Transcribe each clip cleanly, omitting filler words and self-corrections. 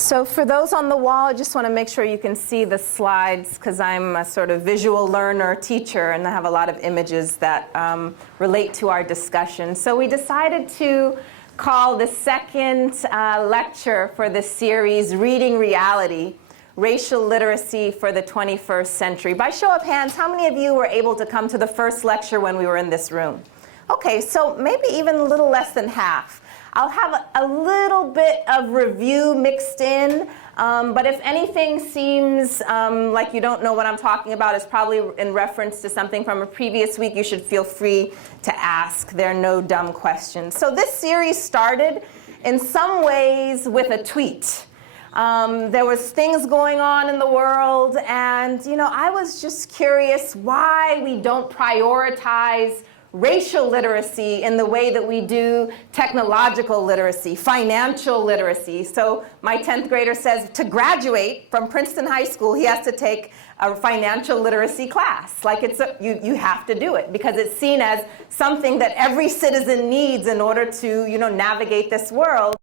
So for those on the wall, I just want to make sure you can see the slides because I'm a sort of visual learner teacher and I have a lot of images that relate to our discussion. So we decided to call the second lecture for this series, Reading Reality, Racial Literacy for the 21st Century. By show of hands, how many of you were able to come to the first lecture when we were in this room? Okay, so maybe even a little less than half. I'll have a little bit of review mixed in, but if anything seems like you don't know what I'm talking about, it's probably in reference to something from a previous week. You should feel free to ask. There are no dumb questions. So this series started in some ways with a tweet. There was things going on in the world, and I was just curious why we don't prioritize racial literacy in the way that we do technological literacy, financial literacy. So my 10th grader says to graduate from Princeton High School, he has to take a financial literacy class. Like you have to do it because it's seen as something that every citizen needs in order to navigate this world.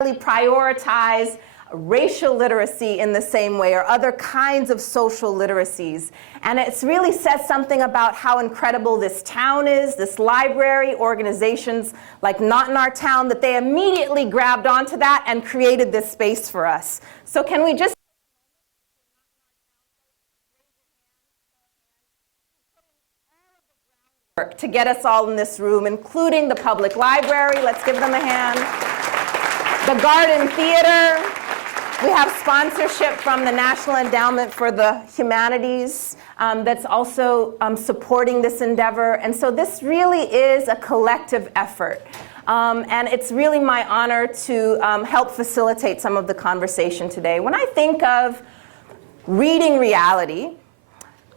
Prioritize racial literacy in the same way, or other kinds of social literacies. And it really says something about how incredible this town is, this library, organizations like Not in Our Town, that they immediately grabbed onto that and created this space for us. So can we just to get us all in this room, including the public library. Let's give them a hand. The Garden Theater. We have sponsorship from the National Endowment for the Humanities that's also supporting this endeavor. And so this really is a collective effort. And it's really my honor to help facilitate some of the conversation today. When I think of reading reality,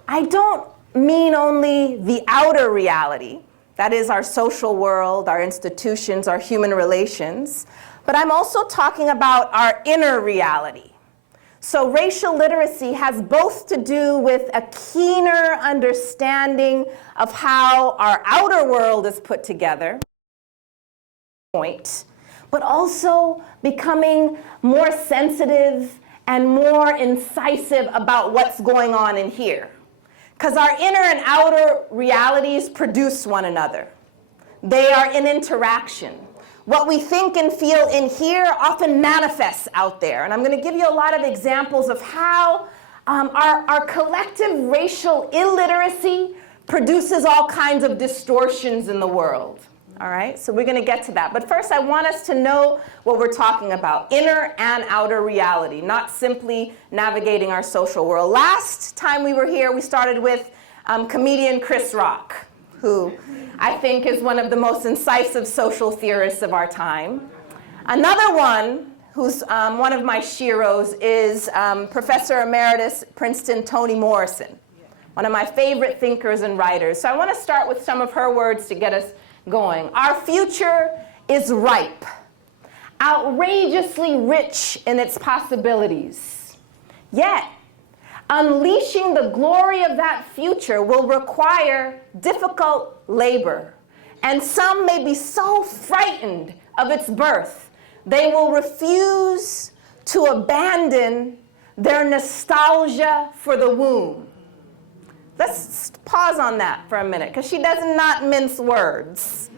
I don't mean only the outer reality, that is our social world, our institutions, our human relations, but I'm also talking about our inner reality. So racial literacy has both to do with a keener understanding of how our outer world is put together, but also becoming more sensitive and more incisive about what's going on in here. Because our inner and outer realities produce one another. They are in interaction. What we think and feel in here often manifests out there. And I'm going to give you a lot of examples of how our collective racial illiteracy produces all kinds of distortions in the world. All right, so we're going to get to that. But first, I want us to know what we're talking about, inner and outer reality, not simply navigating our social world. Last time we were here, we started with comedian Chris Rock, who I think is one of the most incisive social theorists of our time. Another one, who's one of my sheroes, is Professor Emeritus Princeton Toni Morrison, one of my favorite thinkers and writers. So I want to start with some of her words to get us going. Our future is ripe, outrageously rich in its possibilities. Yet, unleashing the glory of that future will require difficult labor, and some may be so frightened of its birth, they will refuse to abandon their nostalgia for the womb. Let's pause on that for a minute, because she does not mince words.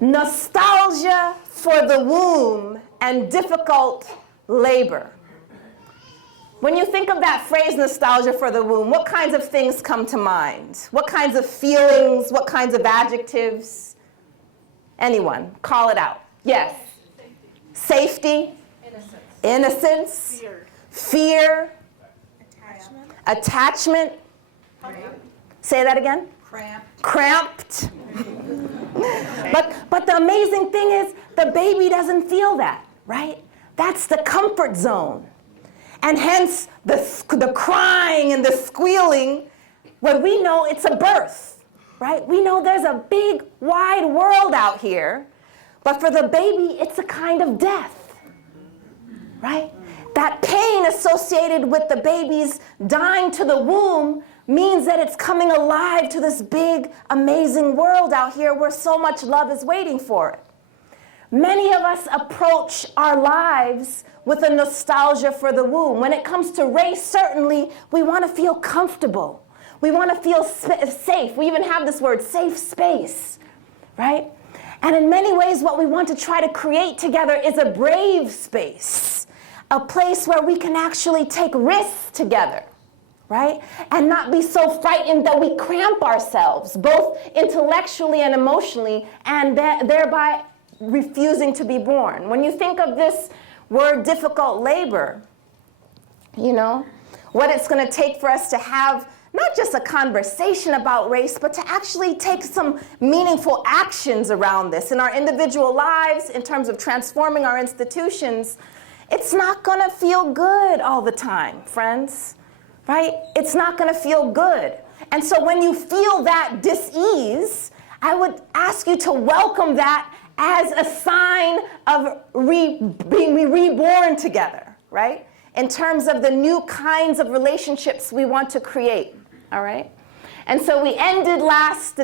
Nostalgia for the womb and difficult labor. When you think of that phrase, nostalgia for the womb, what kinds of things come to mind? What kinds of feelings? What kinds of adjectives? Anyone? Call it out. Yes. Safety. Innocence. Fear. Attachment. Say that again. Cramped. But the amazing thing is the baby doesn't feel that, right? That's the comfort zone. And hence the crying and the squealing, when we know it's a birth, right? We know there's a big, wide world out here, but for the baby, it's a kind of death, right? That pain associated with the baby's dying to the womb means that it's coming alive to this big, amazing world out here where so much love is waiting for it. Many of us approach our lives with a nostalgia for the womb. When it comes to race, certainly we want to feel comfortable. We want to feel safe. We even have this word, safe space, right? And in many ways, what we want to try to create together is a brave space, a place where we can actually take risks together, right? And not be so frightened that we cramp ourselves, both intellectually and emotionally, and thereby refusing to be born. When you think of this word difficult labor, you know, what it's going to take for us to have not just a conversation about race, but to actually take some meaningful actions around this in our individual lives, in terms of transforming our institutions, it's not going to feel good all the time, friends, right? It's not going to feel good. And so when you feel that dis-ease, I would ask you to welcome that as a sign of being reborn together, right? In terms of the new kinds of relationships we want to create, all right? And so we ended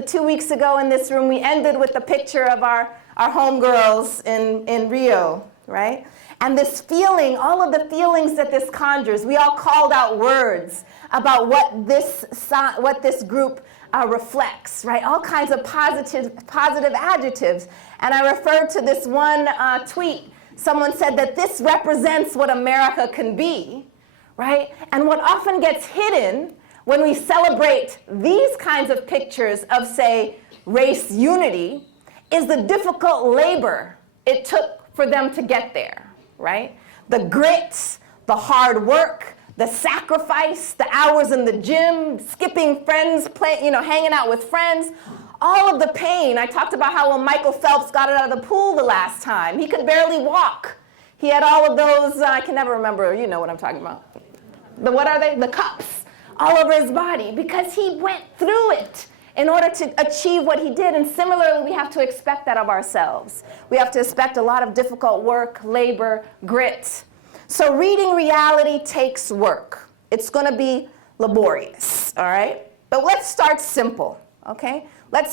2 weeks ago in this room, we ended with a picture of our homegirls in Rio, right? And this feeling, all of the feelings that this conjures, we all called out words about what this group reflects, right? All kinds of positive adjectives. And I referred to this one tweet. Someone said that this represents what America can be, right? And what often gets hidden when we celebrate these kinds of pictures of, say, race unity is the difficult labor it took for them to get there, right? The grit, the hard work, the sacrifice, the hours in the gym, skipping friends, hanging out with friends, all of the pain. I talked about how when Michael Phelps got out of the pool the last time, he could barely walk. He had all of those, I can never remember, you know what I'm talking about. What are they? The cups all over his body, because he went through it in order to achieve what he did. And similarly, we have to expect that of ourselves. We have to expect a lot of difficult work, labor, grit. So reading reality takes work. It's going to be laborious, all right? But let's start simple, okay?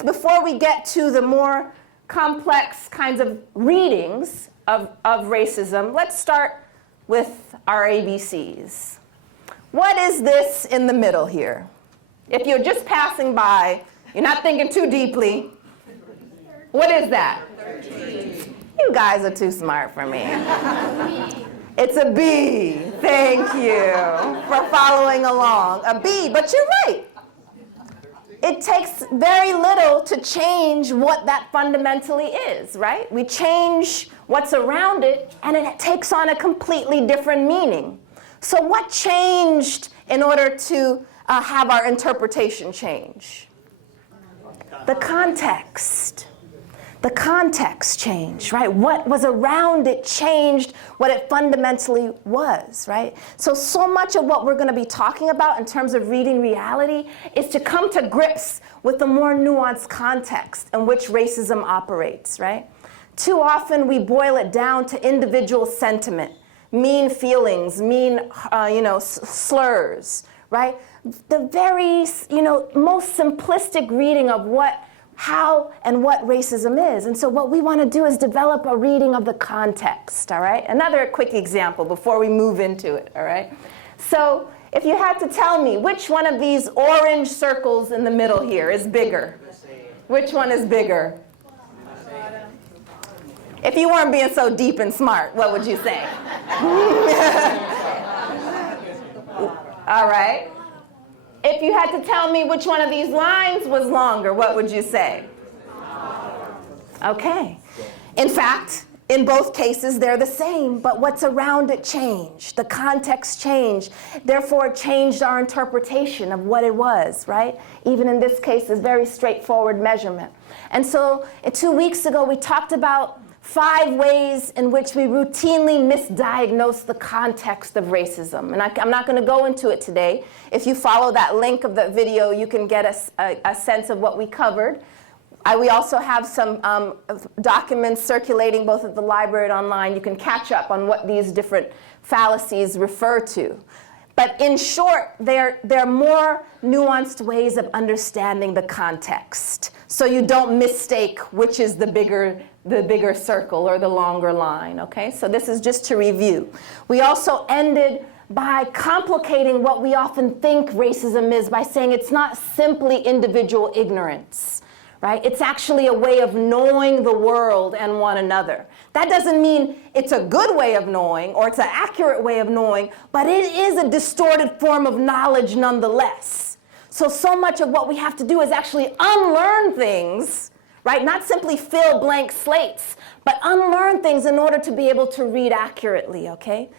Before we get to the more complex kinds of readings of racism, let's start with our ABCs. What is this in the middle here? If you're just passing by, you're not thinking too deeply, what is that? 13. You guys are too smart for me. It's a B. Thank you for following along. A B, but you're right. It takes very little to change what that fundamentally is, right? We change what's around it, and it takes on a completely different meaning. So what changed in order to have our interpretation change? The context. The context changed, right? What was around it changed what it fundamentally was, right? So much of what we're going to be talking about in terms of reading reality is to come to grips with the more nuanced context in which racism operates, right? Too often we boil it down to individual sentiment, mean feelings, slurs, right? The very, most simplistic reading of how and what racism is. And so what we want to do is develop a reading of the context, all right? Another quick example before we move into it, all right? So if you had to tell me which one of these orange circles in the middle here is bigger, which one is bigger? If you weren't being so deep and smart, what would you say? All right. If you had to tell me which one of these lines was longer, what would you say? Okay. In fact, in both cases, they're the same, but what's around it changed. The context changed. Therefore, it changed our interpretation of what it was, right? Even in this case, it's very straightforward measurement. And so 2 weeks ago, we talked about 5 ways in which we routinely misdiagnose the context of racism. And I'm not going to go into it today. If you follow that link of the video, you can get a sense of what we covered. We also have some documents circulating both at the library and online. You can catch up on what these different fallacies refer to. But in short, they're more nuanced ways of understanding the context. So you don't mistake which is the bigger circle or the longer line, okay? So this is just to review. We also ended by complicating what we often think racism is by saying it's not simply individual ignorance, right? It's actually a way of knowing the world and one another. That doesn't mean it's a good way of knowing or it's an accurate way of knowing, but it is a distorted form of knowledge nonetheless. So much of what we have to do is actually unlearn things, right? Not simply fill blank slates, but unlearn things in order to be able to read accurately, okay?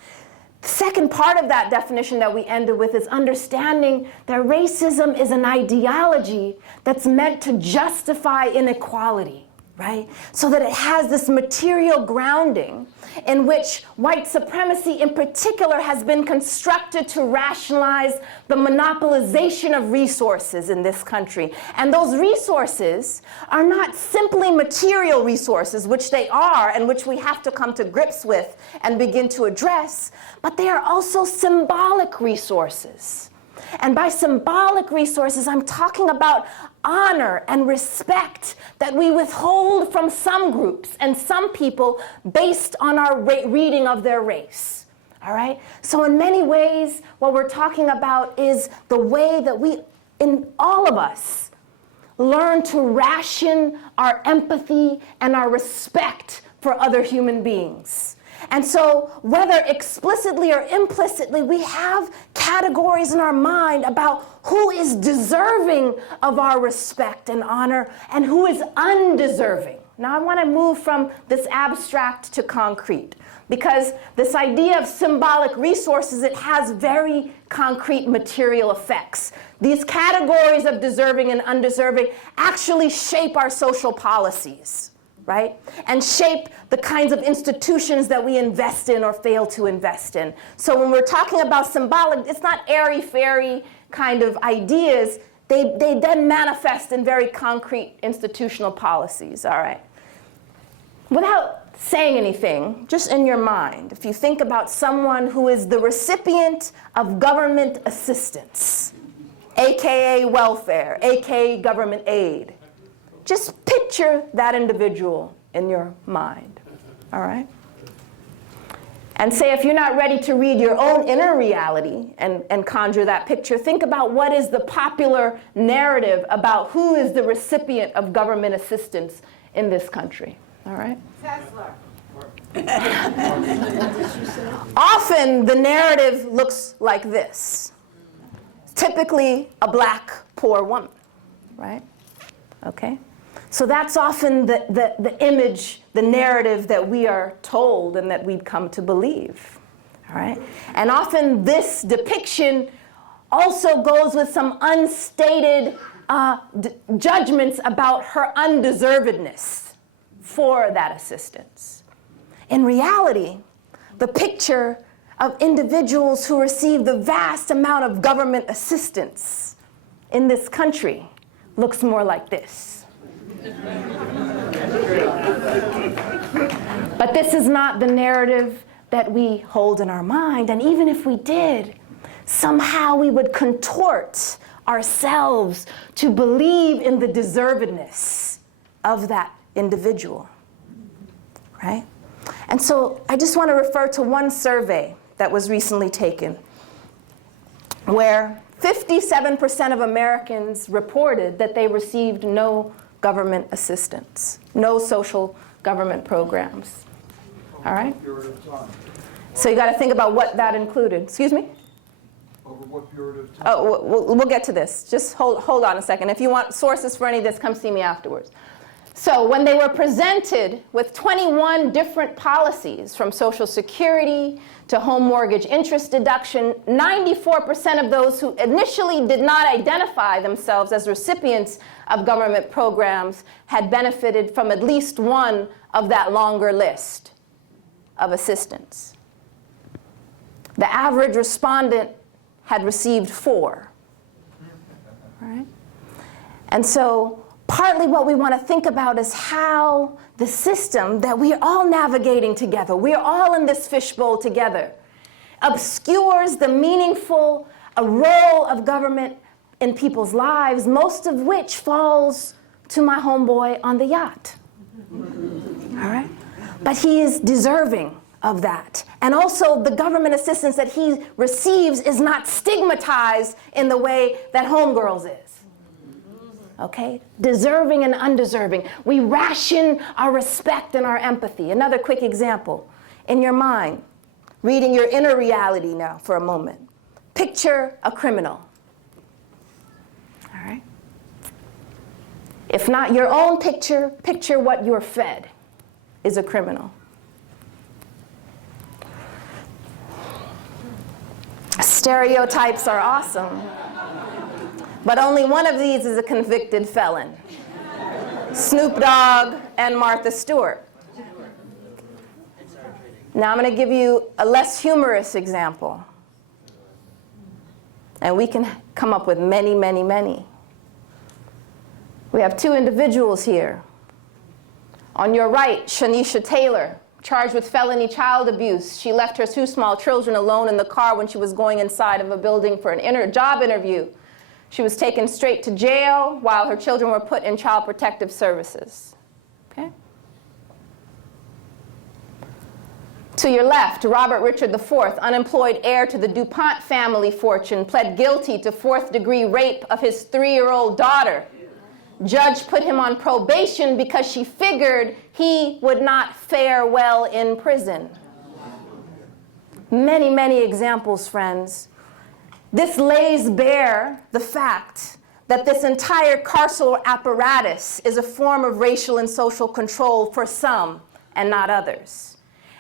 The second part of that definition that we ended with is understanding that racism is an ideology that's meant to justify inequality, right? So that it has this material grounding in which white supremacy in particular has been constructed to rationalize the monopolization of resources in this country. And those resources are not simply material resources, which they are and which we have to come to grips with and begin to address, but they are also symbolic resources. And by symbolic resources, I'm talking about honor and respect that we withhold from some groups and some people based on our reading of their race. All right? So in many ways, what we're talking about is the way that we, in all of us, learn to ration our empathy and our respect for other human beings. And so, whether explicitly or implicitly, we have categories in our mind about who is deserving of our respect and honor and who is undeserving. Now, I want to move from this abstract to concrete, because this idea of symbolic resources, it has very concrete material effects. These categories of deserving and undeserving actually shape our social policies, right? And shape the kinds of institutions that we invest in or fail to invest in. So when we're talking about symbolic, it's not airy-fairy kind of ideas. They then manifest in very concrete institutional policies, all right? Without saying anything, just in your mind, if you think about someone who is the recipient of government assistance, AKA welfare, AKA government aid, just picture that individual in your mind, all right? And say if you're not ready to read your own inner reality and conjure that picture, think about what is the popular narrative about who is the recipient of government assistance in this country, all right? Tesla. Often the narrative looks like this. Typically a black, poor woman, right? Okay? So that's often the image, the narrative that we are told and that we've come to believe, all right? And often this depiction also goes with some unstated judgments about her undeservedness for that assistance. In reality, the picture of individuals who receive the vast amount of government assistance in this country looks more like this. But this is not the narrative that we hold in our mind. And even if we did, somehow we would contort ourselves to believe in the deservedness of that individual, right? And so I just want to refer to one survey that was recently taken where 57% of Americans reported that they received no government assistance, no social government programs. All right? So you got to think about what that included. Excuse me? Over what period of time? Oh, we'll get to this. Just hold on a second. If you want sources for any of this, come see me afterwards. So when they were presented with 21 different policies, from Social Security to home mortgage interest deduction, 94% of those who initially did not identify themselves as recipients of government programs had benefited from at least one of that longer list of assistance. The average respondent had received 4. All right? And so partly what we want to think about is how the system that we're all navigating together, we're all in this fishbowl together, obscures the meaningful role of government in people's lives, most of which falls to my homeboy on the yacht. All right? But he is deserving of that. And also the government assistance that he receives is not stigmatized in the way that homegirls is. Okay? Deserving and undeserving. We ration our respect and our empathy. Another quick example. In your mind, reading your inner reality now for a moment. Picture a criminal. All right? If not your own picture, picture what you're fed is a criminal. Stereotypes are awesome, but only one of these is a convicted felon. Snoop Dogg and Martha Stewart. Now I'm going to give you a less humorous example. And we can come up with many, many, many. We have two individuals here. On your right, Shanisha Taylor, charged with felony child abuse. She left her 2 small children alone in the car when she was going inside of a building for an job interview. She was taken straight to jail while her children were put in child protective services. Okay? To your left, Robert Richard IV, unemployed heir to the DuPont family fortune, pled guilty to 4th-degree rape of his 3-year-old daughter. Judge put him on probation because she figured he would not fare well in prison. Many, many examples, friends. This lays bare the fact that this entire carceral apparatus is a form of racial and social control for some and not others.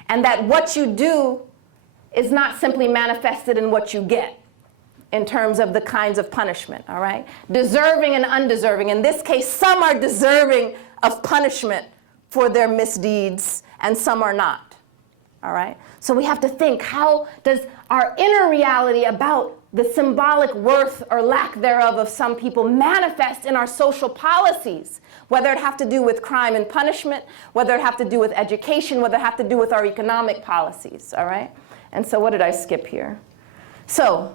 And that what you do is not simply manifested in what you get in terms of the kinds of punishment, all right? Deserving and undeserving. In this case, some are deserving of punishment for their misdeeds, and some are not, all right? So we have to think, how does our inner reality about the symbolic worth or lack thereof of some people manifest in our social policies, whether it have to do with crime and punishment, whether it have to do with education, whether it have to do with our economic policies, all right? And so what did I skip here? So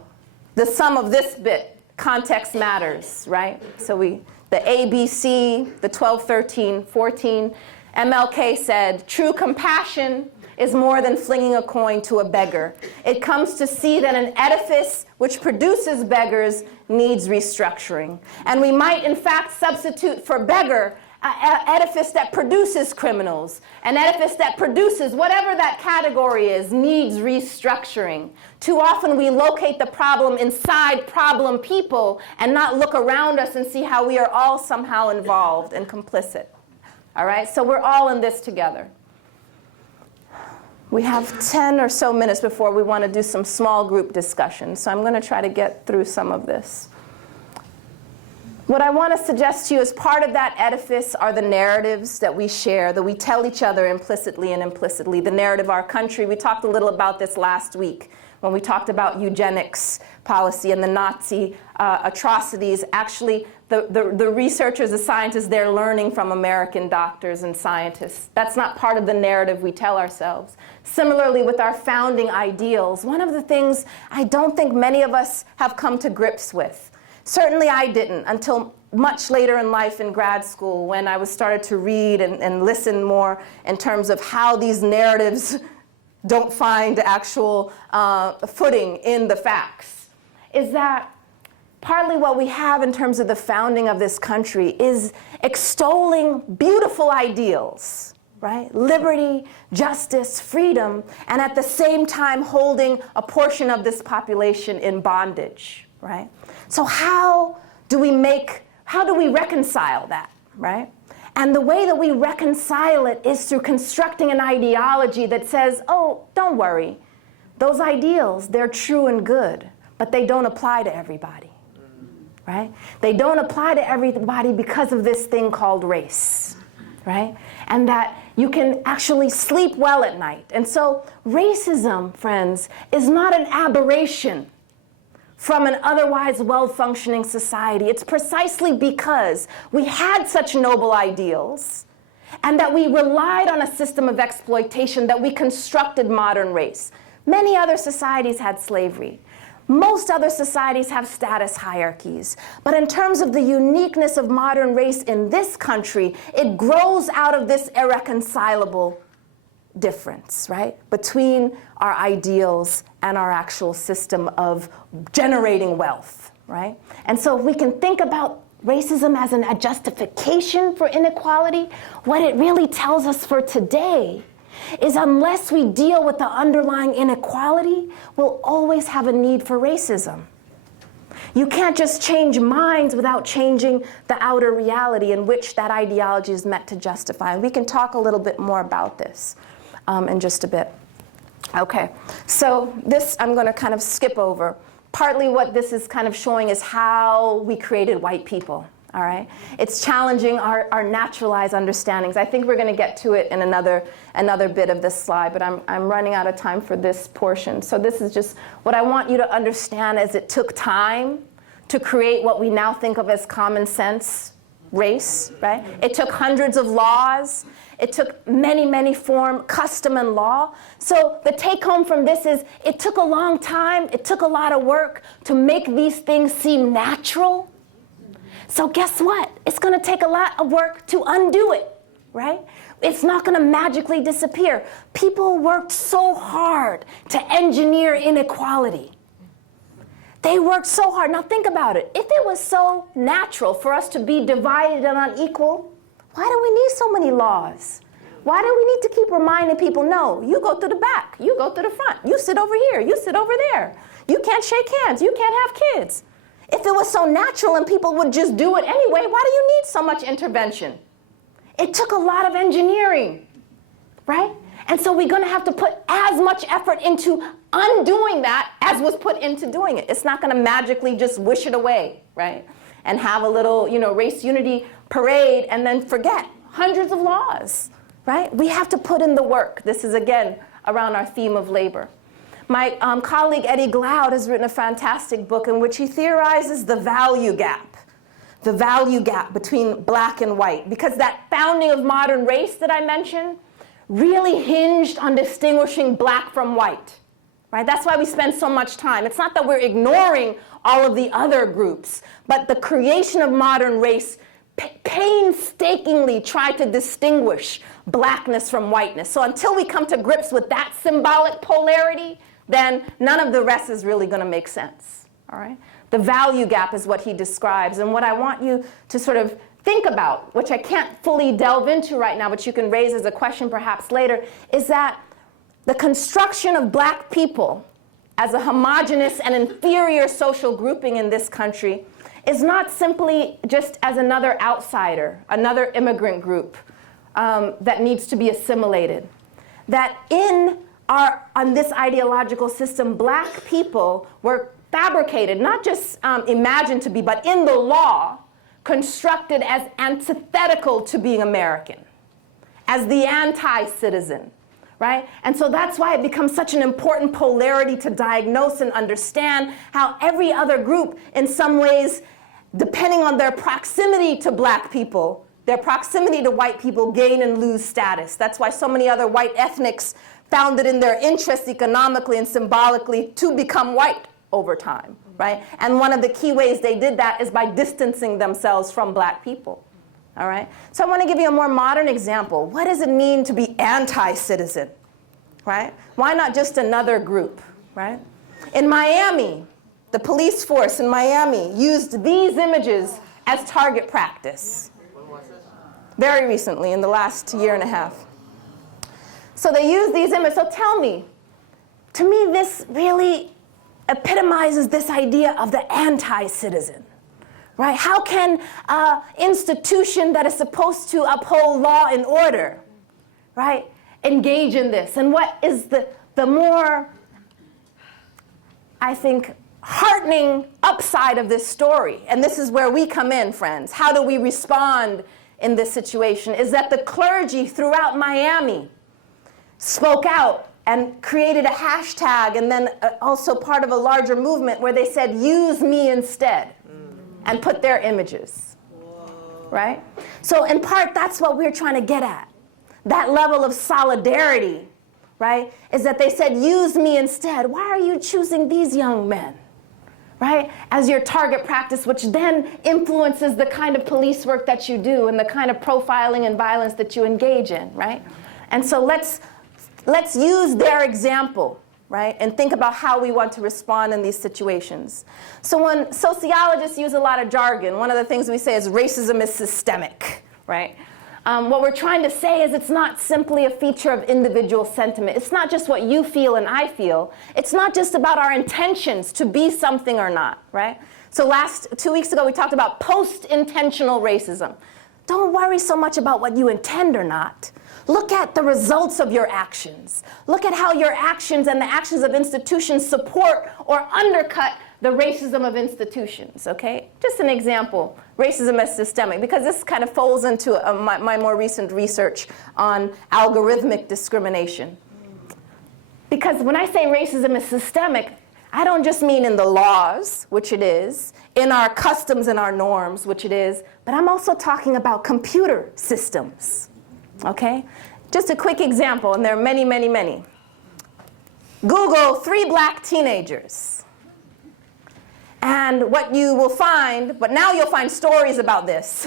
the sum of this bit, context matters, right? So the ABC, the 12, 13, 14, MLK said, true compassion is more than flinging a coin to a beggar. It comes to see that an edifice which produces beggars needs restructuring. And we might, in fact, substitute for beggar an edifice that produces criminals, an edifice that produces whatever that category is, needs restructuring. Too often we locate the problem inside problem people and not look around us and see how we are all somehow involved and complicit. All right, so we're all in this together. We have 10 or so minutes before we want to do some small group discussion, so I'm going to try to get through some of this. What I want to suggest to you as part of that edifice are the narratives that we share, that we tell each other implicitly and implicitly. The narrative of our country, we talked a little about this last week when we talked about eugenics policy and the Nazi atrocities. Actually, the researchers, the scientists, they're learning from American doctors and scientists. That's not part of the narrative we tell ourselves. Similarly, with our founding ideals, one of the things I don't think many of us have come to grips with. Certainly I didn't until much later in life in grad school when I was started to read and listen more in terms of how these narratives don't find actual footing in the facts, is that partly what we have in terms of the founding of this country is extolling beautiful ideals, right? Liberty, justice, freedom, and at the same time holding a portion of this population in bondage, right? So how do we reconcile that, right? And the way that we reconcile it is through constructing an ideology that says, oh, don't worry, those ideals, they're true and good, but they don't apply to everybody, right? They don't apply to everybody because of this thing called race, right? And that you can actually sleep well at night. And so racism, friends, is not an aberration from an otherwise well-functioning society. It's precisely because we had such noble ideals and that we relied on a system of exploitation that we constructed modern race. Many other societies had slavery. Most other societies have status hierarchies. But in terms of the uniqueness of modern race in this country, it grows out of this irreconcilable difference, right? Between our ideals and our actual system of generating wealth, right? And so if we can think about racism as a justification for inequality, what it really tells us for today is unless we deal with the underlying inequality, we'll always have a need for racism. You can't just change minds without changing the outer reality in which that ideology is meant to justify. And we can talk a little bit more about this in just a bit. Okay, so this I'm going to kind of skip over. Partly what this is kind of showing is how we created white people. All right, it's challenging our naturalized understandings. I think we're going to get to it in another bit of this slide, but I'm running out of time for this portion. So this is just what I want you to understand is it took time to create what we now think of as common sense race, right? It took hundreds of laws. It took many form, custom, and law. So the take home from this is it took a long time, it took a lot of work to make these things seem natural. So guess what? It's going to take a lot of work to undo it, right? It's not going to magically disappear. People worked so hard to engineer inequality. They worked so hard. Now think about it. If it was so natural for us to be divided and unequal, why do we need so many laws? Why do we need to keep reminding people, no, you go through the back, you go through the front, you sit over here, you sit over there. You can't shake hands, you can't have kids. If it was so natural and people would just do it anyway, why do you need so much intervention? It took a lot of engineering, right? And so we're going to have to put as much effort into undoing that as was put into doing it. It's not going to magically just wish it away, right? And have a little, race unity parade and then forget hundreds of laws, right? We have to put in the work. This is, again, around our theme of labor. My colleague Eddie Glaude has written a fantastic book in which he theorizes the value gap between black and white, because that founding of modern race that I mentioned really hinged on distinguishing black from white, right? That's why we spend so much time. It's not that we're ignoring all of the other groups, but the creation of modern race painstakingly tried to distinguish blackness from whiteness. So until we come to grips with that symbolic polarity, then none of the rest is really going to make sense, all right? The value gap is what he describes. And what I want you to sort of think about, which I can't fully delve into right now, but you can raise as a question perhaps later, is that the construction of black people as a homogeneous and inferior social grouping in this country is not simply just as another outsider, another immigrant group that needs to be assimilated. That on this ideological system, black people were fabricated, not just imagined to be, but in the law, constructed as antithetical to being American, as the anti-citizen, right? And so that's why it becomes such an important polarity to diagnose and understand how every other group, in some ways, depending on their proximity to black people, their proximity to white people, gain and lose status. That's why so many other white ethnics found it in their interest economically and symbolically to become white over time, right? And one of the key ways they did that is by distancing themselves from black people, all right? So I want to give you a more modern example. What does it mean to be anti-citizen, right? Why not just another group, right? In Miami, the police force in Miami used these images as target practice. Very recently, in the last year and a half. So they used these images. So tell me, to me this really epitomizes this idea of the anti-citizen, right? How can an institution that is supposed to uphold law and order, right, engage in this? And what is the more, I think, heartening upside of this story, and this is where we come in, friends. How do we respond in this situation? Is that the clergy throughout Miami spoke out and created a hashtag and then also part of a larger movement where they said, use me instead, and put their images, right? So in part, that's what we're trying to get at. That level of solidarity, right, is that they said, use me instead. Why are you choosing these young men, right, as your target practice, which then influences the kind of police work that you do and the kind of profiling and violence that you engage in, right? And so let's use their example, right, and think about how we want to respond in these situations. So when sociologists use a lot of jargon, one of the things we say is racism is systemic, right? What we're trying to say is it's not simply a feature of individual sentiment. It's not just what you feel and I feel. It's not just about our intentions to be something or not, right? So 2 weeks ago, we talked about post-intentional racism. Don't worry so much about what you intend or not. Look at the results of your actions. Look at how your actions and the actions of institutions support or undercut the racism of institutions, okay? Just an example, racism as systemic, because this kind of folds into my more recent research on algorithmic discrimination. Because when I say racism is systemic, I don't just mean in the laws, which it is, in our customs and our norms, which it is, but I'm also talking about computer systems, okay? Just a quick example, and there are many, many, many. Google 3 black teenagers. And what you will find, but now you'll find stories about this,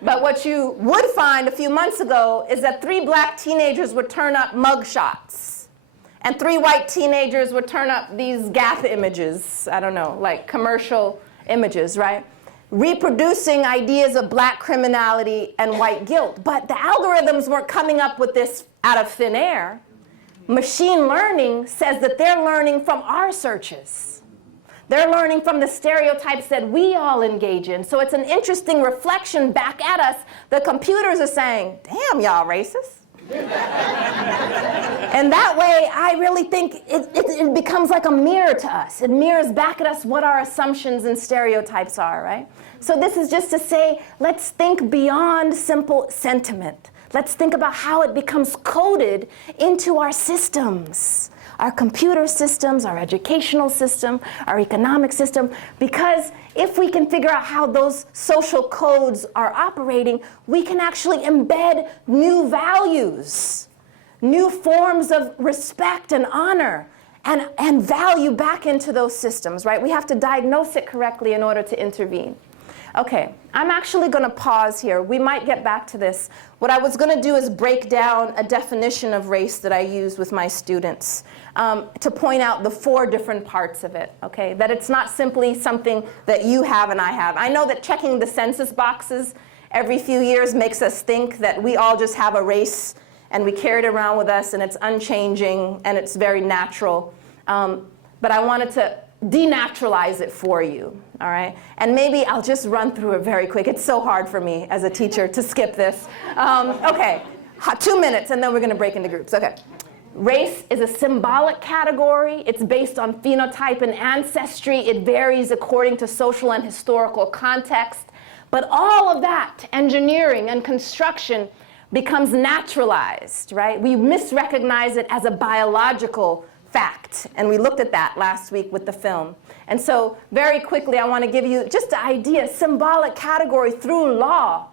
but what you would find a few months ago is that 3 black teenagers would turn up mugshots, and 3 white teenagers would turn up these Gap images, I don't know, like commercial images, right? Reproducing ideas of black criminality and white guilt. But the algorithms weren't coming up with this out of thin air. Machine learning says that they're learning from our searches. They're learning from the stereotypes that we all engage in. So it's an interesting reflection back at us. The computers are saying, damn, y'all racist. And that way, I really think it becomes like a mirror to us. It mirrors back at us what our assumptions and stereotypes are, right? So this is just to say, let's think beyond simple sentiment. Let's think about how it becomes coded into our systems. Our computer systems, our educational system, our economic system, because if we can figure out how those social codes are operating, we can actually embed new values, new forms of respect and honor, and value back into those systems, right? We have to diagnose it correctly in order to intervene. Okay, I'm actually going to pause here. We might get back to this. What I was going to do is break down a definition of race that I use with my students to point out the 4 different parts of it, okay? That it's not simply something that you have and I have. I know that checking the census boxes every few years makes us think that we all just have a race and we carry it around with us and it's unchanging and it's very natural. But I wanted to denaturalize it for you, all right? And maybe I'll just run through it very quick. It's so hard for me as a teacher to skip this. Okay, 2 minutes, and then we're going to break into groups. Okay. Race is a symbolic category. It's based on phenotype and ancestry. It varies according to social and historical context. But all of that, engineering and construction, becomes naturalized, right? We misrecognize it as a biological fact, and we looked at that last week with the film. And so very quickly, I want to give you just the idea, symbolic category through law.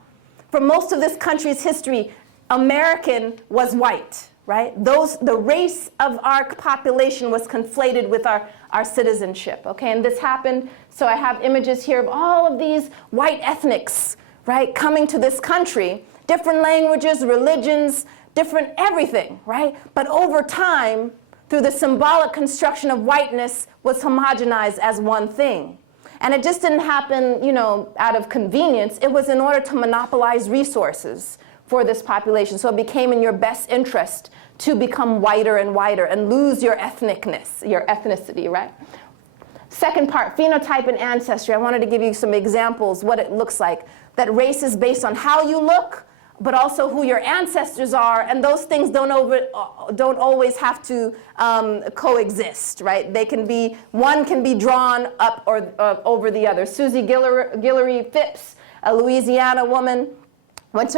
For most of this country's history, American was white, right? The race of our population was conflated with our citizenship, okay? And this happened, so I have images here of all of these white ethnics, right, coming to this country, different languages, religions, different everything, right? But over time, through the symbolic construction of whiteness, was homogenized as one thing. And it just didn't happen, you know, out of convenience. It was in order to monopolize resources for this population. So it became in your best interest to become whiter and whiter and lose your ethnicness, your ethnicity, right? Second part, phenotype and ancestry. I wanted to give you some examples, what it looks like. That race is based on how you look, but also who your ancestors are, and those things don't always have to coexist, right? They can be, one can be drawn up or over the other. Susie Guillory Phipps, a Louisiana woman,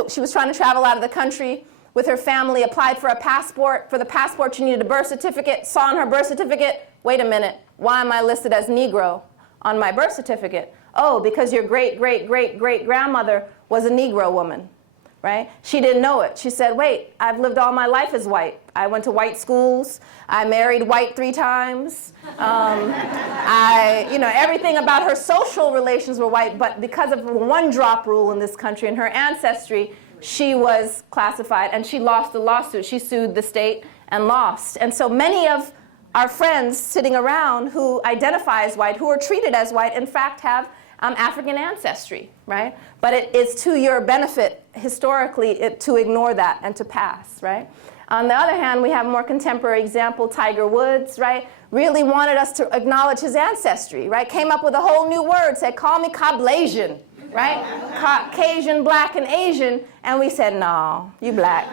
she was trying to travel out of the country with her family, applied for a passport. For the passport, she needed a birth certificate, saw on her birth certificate, wait a minute, why am I listed as Negro on my birth certificate? Oh, because your great-great-great-great-grandmother was a Negro woman. right? She didn't know it. She said, wait, I've lived all my life as white. I went to white schools. I married white 3 times. Everything about her social relations were white, but because of the one-drop rule in this country and her ancestry, she was classified, and she lost the lawsuit. She sued the state and lost. And so many of our friends sitting around who identify as white, who are treated as white, in fact have African ancestry, right? But it is to your benefit, historically, to ignore that and to pass, right? On the other hand, we have a more contemporary example, Tiger Woods, right? Really wanted us to acknowledge his ancestry, right? Came up with a whole new word, said, call me Caucasian, right? Caucasian, black, and Asian. And we said, no, you black.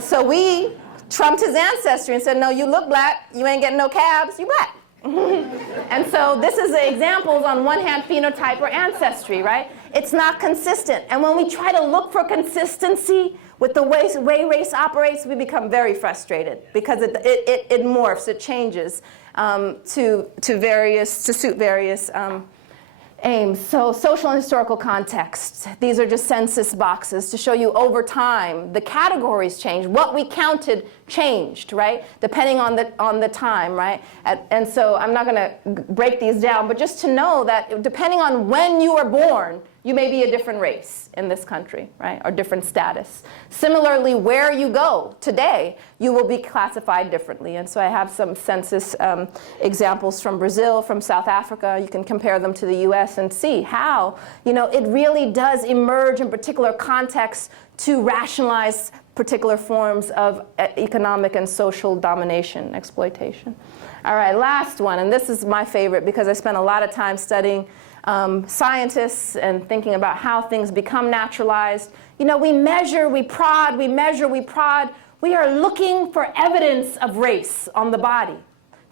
So we trumped his ancestry and said, no, you look black, you ain't getting no cabs, you black. And so this is the examples on one hand, phenotype or ancestry, right? It's not consistent. And when we try to look for consistency with the way race operates, we become very frustrated because it morphs, it changes to suit various aims. So social and historical contexts. These are just census boxes to show you over time the categories change. What we counted changed, right? Depending on the time, right? And so I'm not going to break these down, but just to know that depending on when you were born, you may be a different race in this country, right? Or different status. Similarly, where you go today, you will be classified differently. And so I have some census examples from Brazil, from South Africa. You can compare them to the US and see how, it really does emerge in particular contexts to rationalize particular forms of economic and social domination, exploitation. All right, last one, and this is my favorite because I spent a lot of time studying scientists and thinking about how things become naturalized. We measure, we prod, we measure, we prod. We are looking for evidence of race on the body.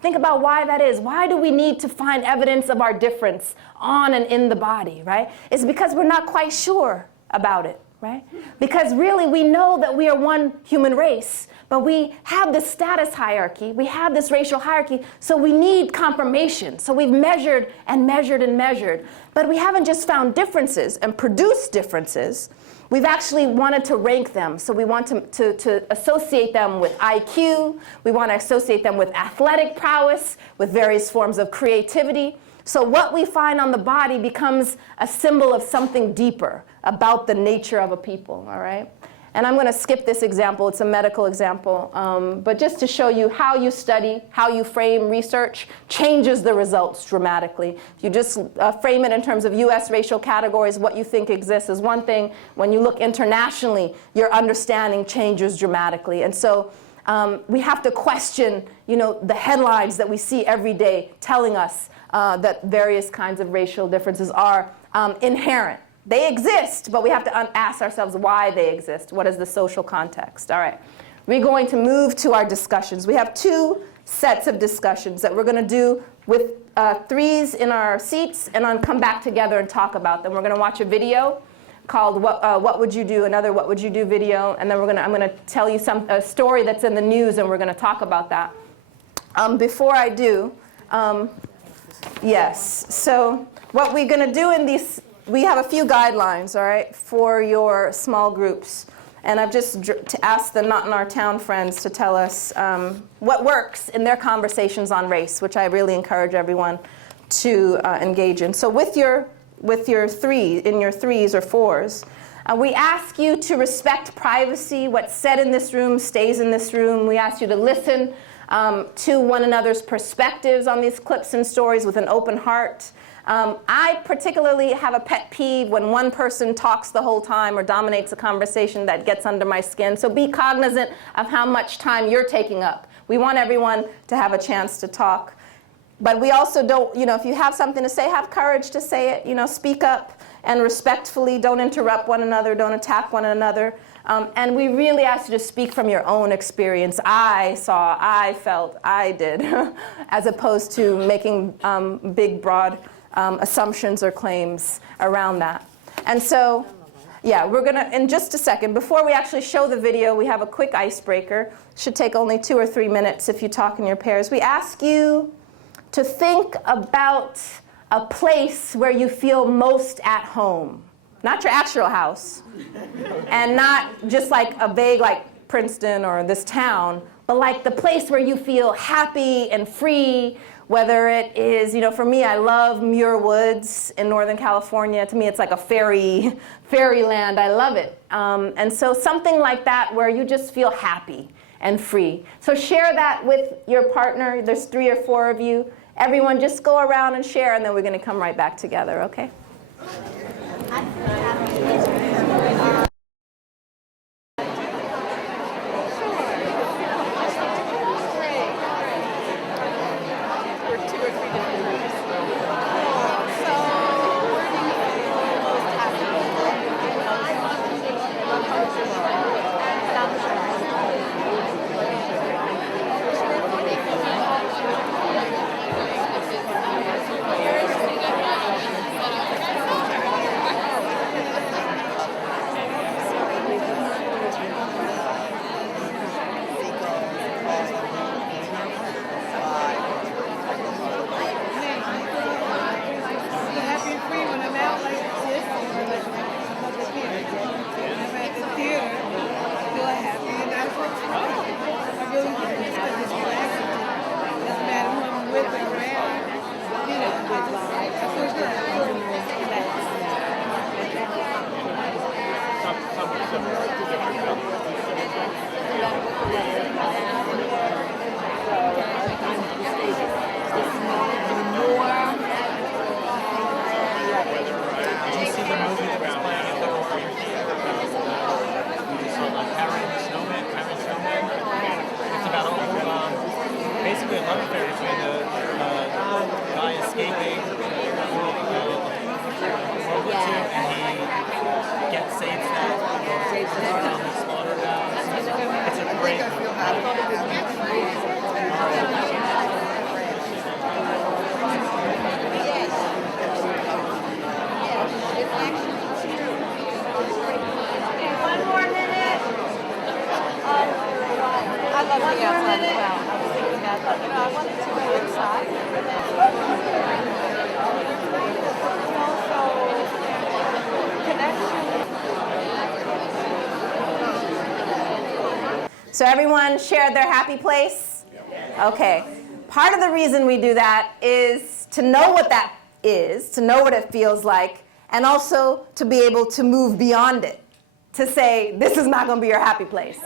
Think about why that is. Why do we need to find evidence of our difference on and in the body, right? It's because we're not quite sure about it, right? Because really we know that we are one human race, but we have this status hierarchy, we have this racial hierarchy, so we need confirmation. So we've measured and measured and measured. But we haven't just found differences and produced differences, we've actually wanted to rank them. So we want to associate them with IQ, we want to associate them with athletic prowess, with various forms of creativity. So what we find on the body becomes a symbol of something deeper about the nature of a people, all right? And I'm going to skip this example. It's a medical example. But just to show you how you study, how you frame research changes the results dramatically. If you just frame it in terms of US racial categories, what you think exists is one thing. When you look internationally, your understanding changes dramatically. And so we have to question, the headlines that we see every day telling us that various kinds of racial differences are inherent. They exist, but we have to ask ourselves why they exist. What is the social context? All right. We're going to move to our discussions. We have 2 sets of discussions that we're going to do with 3s in our seats, and then come back together and talk about them. We're going to watch a video called What Would You Do? Another What Would You Do video, and then I'm going to tell you a story that's in the news, and we're going to talk about that. Before I do, yes. So what we're going to do in these. We have a few guidelines, all right, for your small groups. And I've just asked the Not in Our Town friends to tell us what works in their conversations on race, which I really encourage everyone to engage in. So with your 3s or 4s, we ask you to respect privacy. What's said in this room stays in this room. We ask you to listen to one another's perspectives on these clips and stories with an open heart. I particularly have a pet peeve when one person talks the whole time or dominates a conversation. That gets under my skin. So be cognizant of how much time you're taking up. We want everyone to have a chance to talk. But we also don't, if you have something to say, have courage to say it. Speak up and respectfully. Don't interrupt one another. Don't attack one another. And we really ask you to speak from your own experience. I saw, I felt, I did, as opposed to making big, broad assumptions or claims around that. And so, yeah, we're going to, in just a second, before we actually show the video, we have a quick icebreaker. Should take only 2 or 3 minutes if you talk in your pairs. We ask you to think about a place where you feel most at home. not your actual house, and not just like a vague like Princeton or this town, but like the place where you feel happy and free, whether it is, for me, I love Muir Woods in Northern California. To me, it's like a fairyland. I love it. And so something like that where you just feel happy and free. So share that with your partner. There's 3 or 4 of you. Everyone just go around and share, and then we're going to come right back together, okay? Basically, a love affair between the guy escaping World War II, and he saves that, slaughterhouse. It's a great One more minute. I love being outside as well. I was thinking that, but I wanted to go inside. So everyone shared their happy place? Okay. Part of the reason we do that is to know what that is, to know what it feels like, and also to be able to move beyond it, to say, this is not going to be your happy place.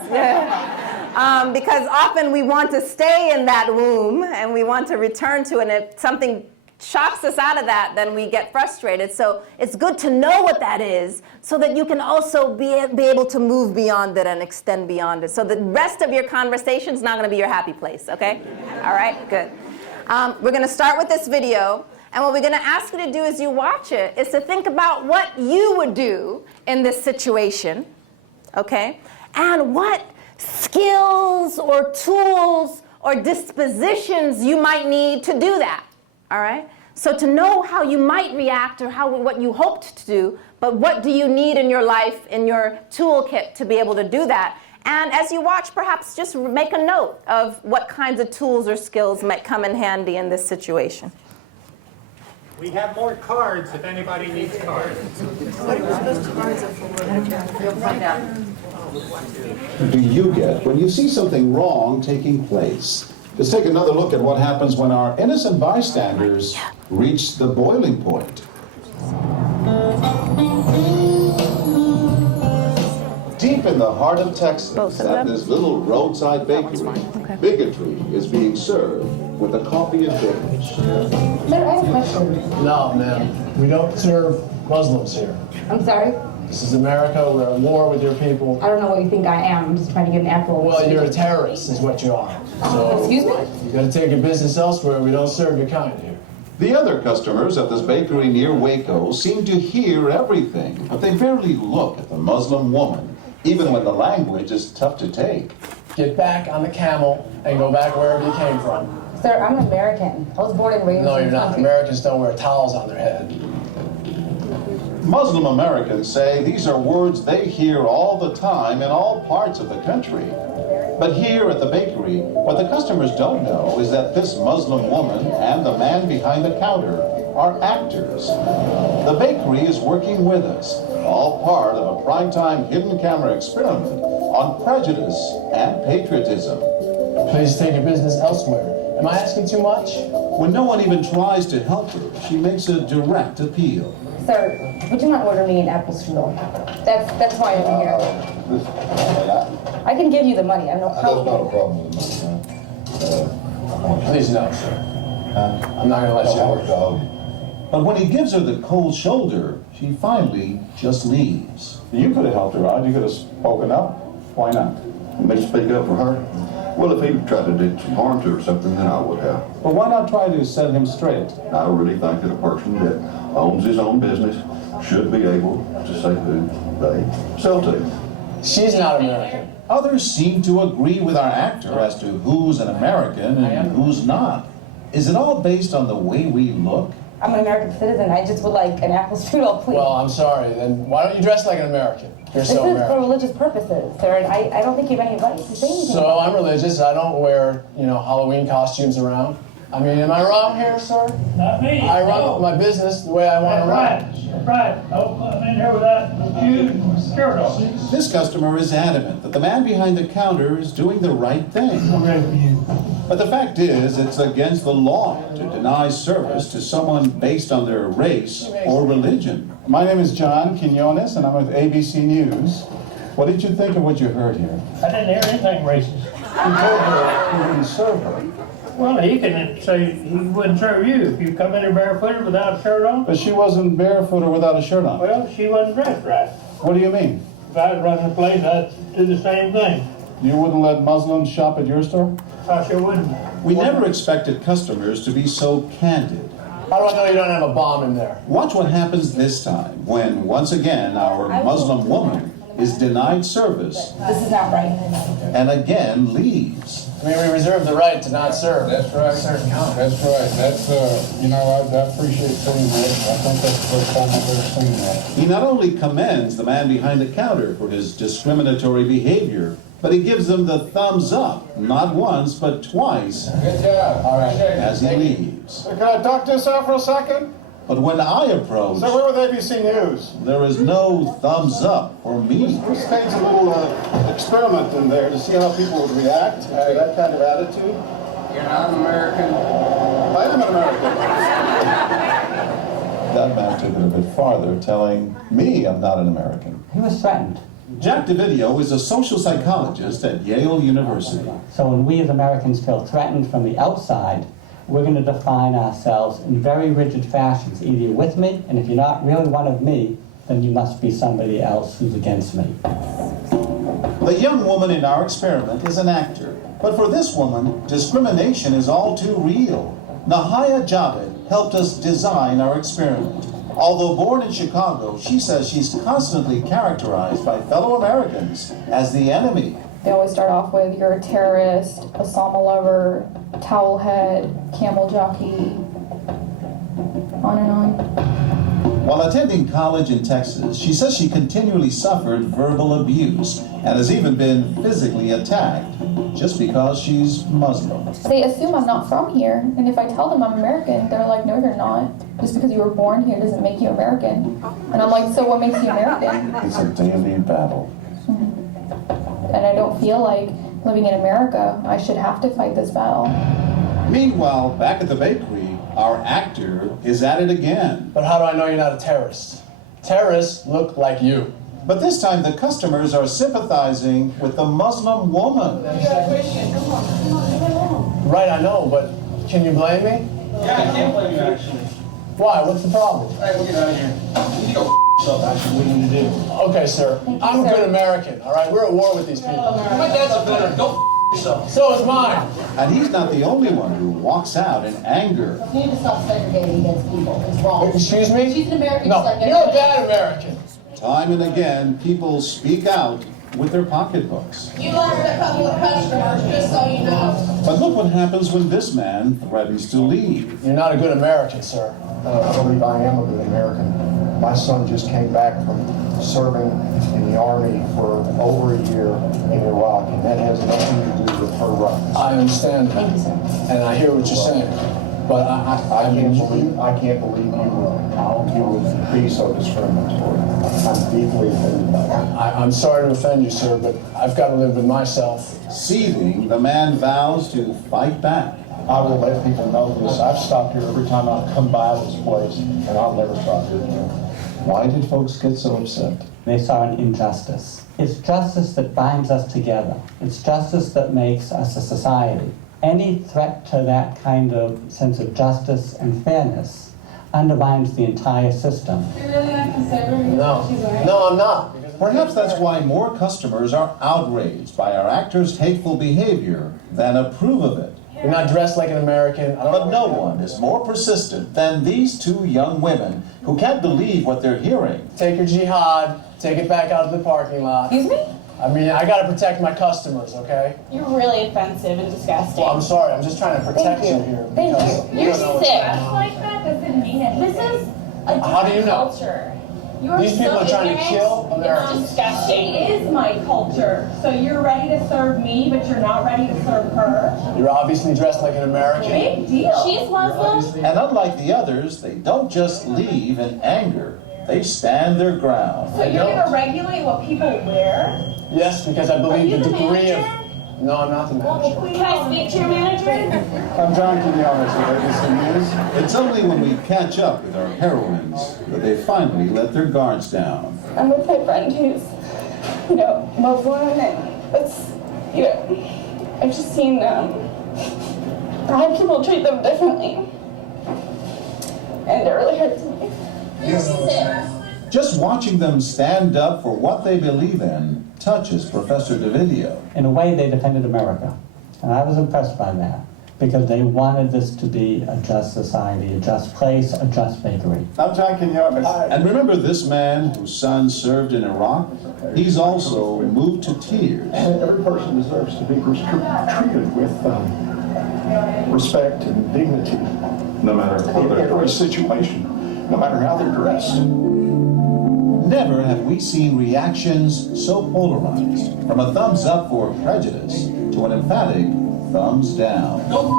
Because often we want to stay in that womb, and we want to return to it, and if something shocks us out of that, then we get frustrated. So it's good to know what that is so that you can also be able to move beyond it and extend beyond it. So the rest of your conversation is not going to be your happy place, okay? All right, good. We're going to start with this video. And what we're going to ask you to do as you watch it is to think about what you would do in this situation, okay? And what skills or tools or dispositions you might need to do that. All right? So to know how you might react or what you hoped to do, but what do you need in your life, in your toolkit to be able to do that? And as you watch, perhaps just make a note of what kinds of tools or skills might come in handy in this situation. We have more cards if anybody needs cards. What do you get when you see something wrong taking place? Let's take another look at what happens when our innocent bystanders reach the boiling point. Deep in the heart of Texas, at this little roadside bakery, bigotry is being served with a coffee and beverage. Sir, I have a question. No, ma'am. We don't serve Muslims here. I'm sorry? This is America. We're at war with your people. I don't know what you think I am. I'm just trying to get an apple. Well, you're a terrorist is what you are. So, excuse me? You gotta take your business elsewhere. We don't serve your kind here. The other customers at this bakery near Waco seem to hear everything, but they barely look at the Muslim woman, even when the language is tough to take. Get back on the camel and go back wherever you came from. Sir, I'm an American. I was born and raised No, in you're this not. country. Americans don't wear towels on their head. Muslim Americans say these are words they hear all the time in all parts of the country. But here at the bakery, what the customers don't know is that this Muslim woman and the man behind the counter are actors. The bakery is working with us, all part of a primetime hidden camera experiment on prejudice and patriotism. Please take your business elsewhere. Am I asking too much? When no one even tries to help her, she makes a direct appeal. Sir, would you not order me an apple strudel? That's why I'm here. I can give you the money. I have no That's not a problem. problem with me. Please no, sir. I'm not gonna let you Hard out. dog. But when he gives her the cold shoulder, she finally just leaves. You could have helped her out. You could have spoken up. Why not? Me speak up for her? Well, if he tried to do some harm to her or something, then I would have. But why not try to set him straight? I really think that a person that owns his own business should be able to say who they sell to. She's not American. Others seem to agree with our actor as to who's an American and who's not. Is it all based on the way we look? I'm an American citizen. I just would like an apple strudel, please. Well, I'm sorry. Then why don't you dress like an American? You're This so is for American. religious purposes, sir, and I don't think you have any right to say anything. So I'm religious. I don't wear, Halloween costumes around. I mean, am I wrong here, sir? Not me. I run my business the way I want to run. That's right. Don't come in here with that shoes and shirt on. This customer is adamant that the man behind the counter is doing the right thing. I'm ready for you. But the fact is, it's against the law to deny service to someone based on their race or religion. My name is John Quinones, and I'm with ABC News. What did you think of what you heard here? I didn't hear anything racist. You told her you wouldn't serve her, Well, he can say he wouldn't serve you if you come in here barefooted without a shirt on. but she wasn't barefoot or without a shirt on. Well, she wasn't dressed right. What do you mean? If I was running the place, I'd do the same thing. You wouldn't let Muslims shop at your store? I sure wouldn't. We never expected customers to be so candid. How do I know you don't have a bomb in there? Watch what happens this time when, once again, our Muslim woman is denied service This is not right. and again leaves. I mean, we reserve the right to not serve. That's right. Certain counters. That's right. That's, I appreciate seeing that. I think that's the first time I've ever seen that. He not only commends the man behind the counter for his discriminatory behavior, but he gives him the thumbs up, not once, but twice, Good job. All right. as he leaves. Can I talk to us out for a second? But when I approach, So we're with ABC News. there is no thumbs up for me. We staged a little experiment in there to see how people would react to that kind of attitude. You're not American. I am an American. That man took it a bit farther, telling me I'm not an American. He was threatened. Jack Dividio is a social psychologist at Yale University. So when we as Americans feel threatened from the outside, we're going to define ourselves in very rigid fashions. Either you're with me, and if you're not really one of me, then you must be somebody else who's against me. The young woman in our experiment is an actor. But for this woman, discrimination is all too real. Nahaya Javed helped us design our experiment. Although born in Chicago, she says she's constantly characterized by fellow Americans as the enemy. They always start off with, you're a terrorist, Osama lover, towel head, camel jockey, on and on. While attending college in Texas, she says she continually suffered verbal abuse and has even been physically attacked just because she's Muslim. They assume I'm not from here, and if I tell them I'm American, they're like, no, you're not. Just because you were born here doesn't make you American. And I'm like, so what makes you American? It's a daily battle. And I don't feel like living in America, I should have to fight this battle. Meanwhile, back at the bakery, our actor is at it again. But how do I know you're not a terrorist? Terrorists look like you. But this time the customers are sympathizing with the Muslim woman. Right, I know, but can you blame me? Yeah, I can't blame you, actually. Why? What's the problem? Hey, we'll get out of here. You need to go yourself, actually. What do you need to do? Okay, sir. Thank you, I'm a sir. good American, all right? We're at war with these people. My dad's a veteran. Go yourself. So is mine. And he's not the only one who walks out in anger. You need to stop segregating against people. It's wrong. Excuse me? She's an American No, just like you're a everybody bad American. Time and again, people speak out with their pocketbooks. You lost a couple of customers, just so you know. But look what happens when this man threatens to leave. You're not a good American, sir. I believe I am a good American. My son just came back from serving in the Army for over a year in Iraq, and that has nothing to do with her rights. I understand that. Thank you, sir. And I hear what you're saying. But I can't believe you would be so discriminatory. I'm deeply offended by that. I'm sorry to offend you, sir, but I've got to live with myself. Seething, the man vows to fight back. I will let people know this. I've stopped here every time I come by this place, and I'll never stop here again. Why did folks get so upset? They saw an injustice. It's justice that binds us together. It's justice that makes us a society. Any threat to that kind of sense of justice and fairness undermines the entire system. You're really not considering No, I'm not. Perhaps that's why more customers are outraged by our actors' hateful behavior than approve of it. You're not dressed like an American. But no one is more persistent than these two young women who can't believe what they're hearing. Take your jihad, take it back out to the parking lot. Excuse me? I mean, I gotta protect my customers, okay? You're really offensive and disgusting. Well, I'm sorry, I'm just trying to protect Thank you you. here. Thank because you. you You're don't know what's sick. going on. Like that doesn't mean anything. This is a How do you know? culture. You are These people so are trying to ignorant. kill Americans. It's disgusting. It is my culture. So you're ready to serve me, but you're not ready to serve her. You're obviously dressed like an American. Big deal. She's Muslim. And unlike the others, they don't just leave in anger. They stand their ground. So you're going to regulate what people wear? Yes, because I Are believe you the the degree of... manager? No, I'm not the manager. Can I speak to your manager? I'm John Quinones, the latest news. It's only when we catch up with our heroines that they finally let their guards down. I'm with my friend who's, Muslim, and it's, I've just seen how people treat them differently. And it really hurts me. You're sick. Just watching them stand up for what they believe in touches Professor Dividio. In a way, they defended America. And I was impressed by that, because they wanted this to be a just society, a just place, a just bakery. I'm John Quinones. And remember this man whose son served in Iraq? He's also moved to tears. Every person deserves to be treated with respect and dignity, no matter in every situation, no matter how they're dressed. Never have we seen reactions so polarized, from a thumbs up for prejudice to an emphatic thumbs down. Two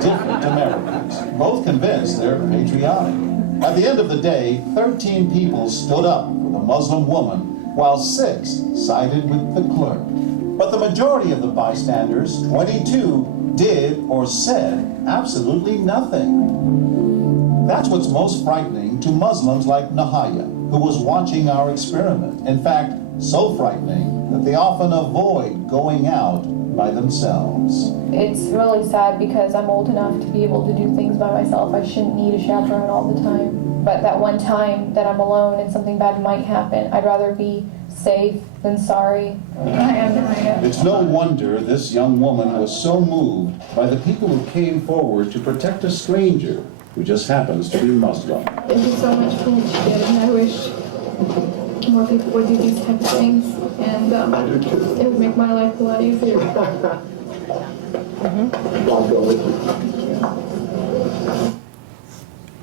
different Americans, both convinced they're patriotic. At the end of the day, 13 people stood up for the Muslim woman, while 6 sided with the clerk. But the majority of the bystanders, 22, did or said absolutely nothing. That's what's most frightening to Muslims like Nahaya, who was watching our experiment. In fact, so frightening that they often avoid going out by themselves. It's really sad because I'm old enough to be able to do things by myself. I shouldn't need a chaperone all the time. But that one time that I'm alone and something bad might happen, I'd rather be safe than sorry. I am Nahaya. It's no wonder this young woman was so moved by the people who came forward to protect a stranger who just happens to be Muslim. Thank you so much for what you did, and I wish more people would do these type of things, and it would make my life a lot easier. I'll go with you.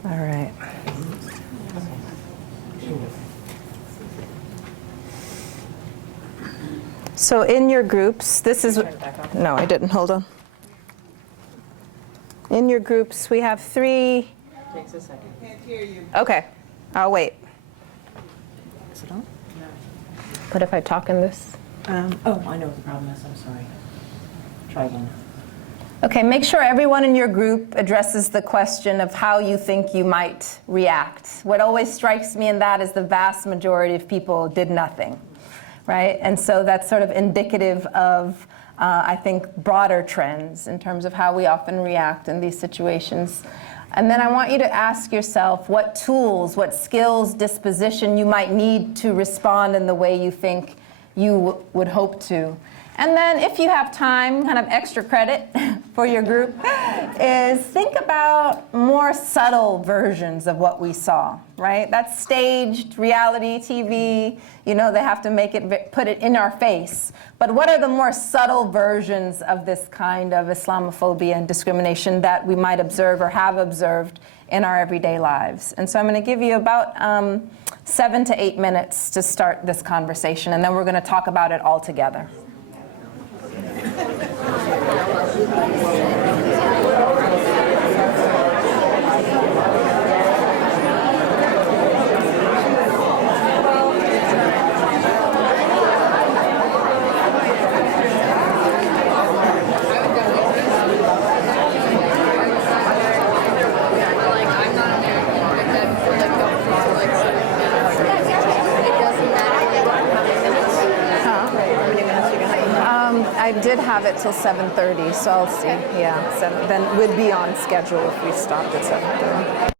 All right. So in your groups, this is, no, I didn't, hold on. In your groups, we have 3. Takes a second. Can't hear you. Okay, I'll wait. Is it on? No. What if I talk in this? I know what the problem is. I'm sorry. Try again. Okay, make sure everyone in your group addresses the question of how you think you might react. What always strikes me in that is the vast majority of people did nothing, right? And so that's sort of indicative of, I think, broader trends in terms of how we often react in these situations. And then I want you to ask yourself what tools, what skills, disposition you might need to respond in the way you think you would hope to. And then if you have time, kind of extra credit for your group, is think about more subtle versions of what we saw, right? That's staged reality TV. You know, they have to make it, put it in our face. But what are the more subtle versions of this kind of Islamophobia and discrimination that we might observe or have observed in our everyday lives? And so I'm going to give you about 7 to 8 minutes to start this conversation, and then we're going to talk about it all together. start till 7:30, so I'll see. Yeah, then we'd be on schedule if we stopped at 7:30.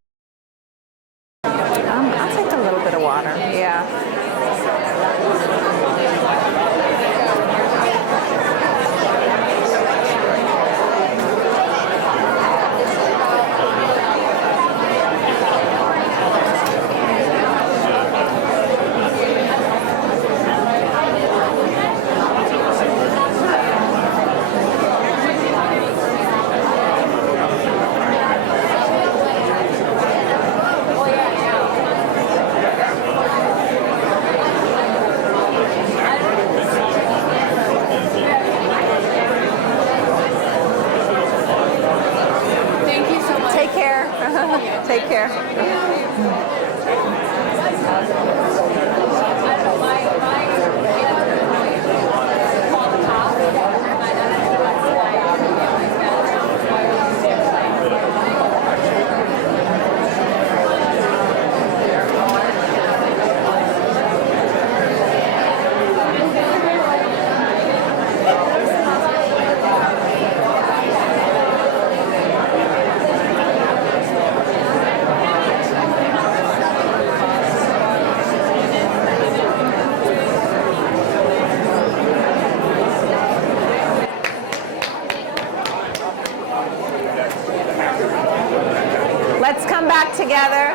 I'll take a little bit of water. Yeah. Take care. Let's come back together.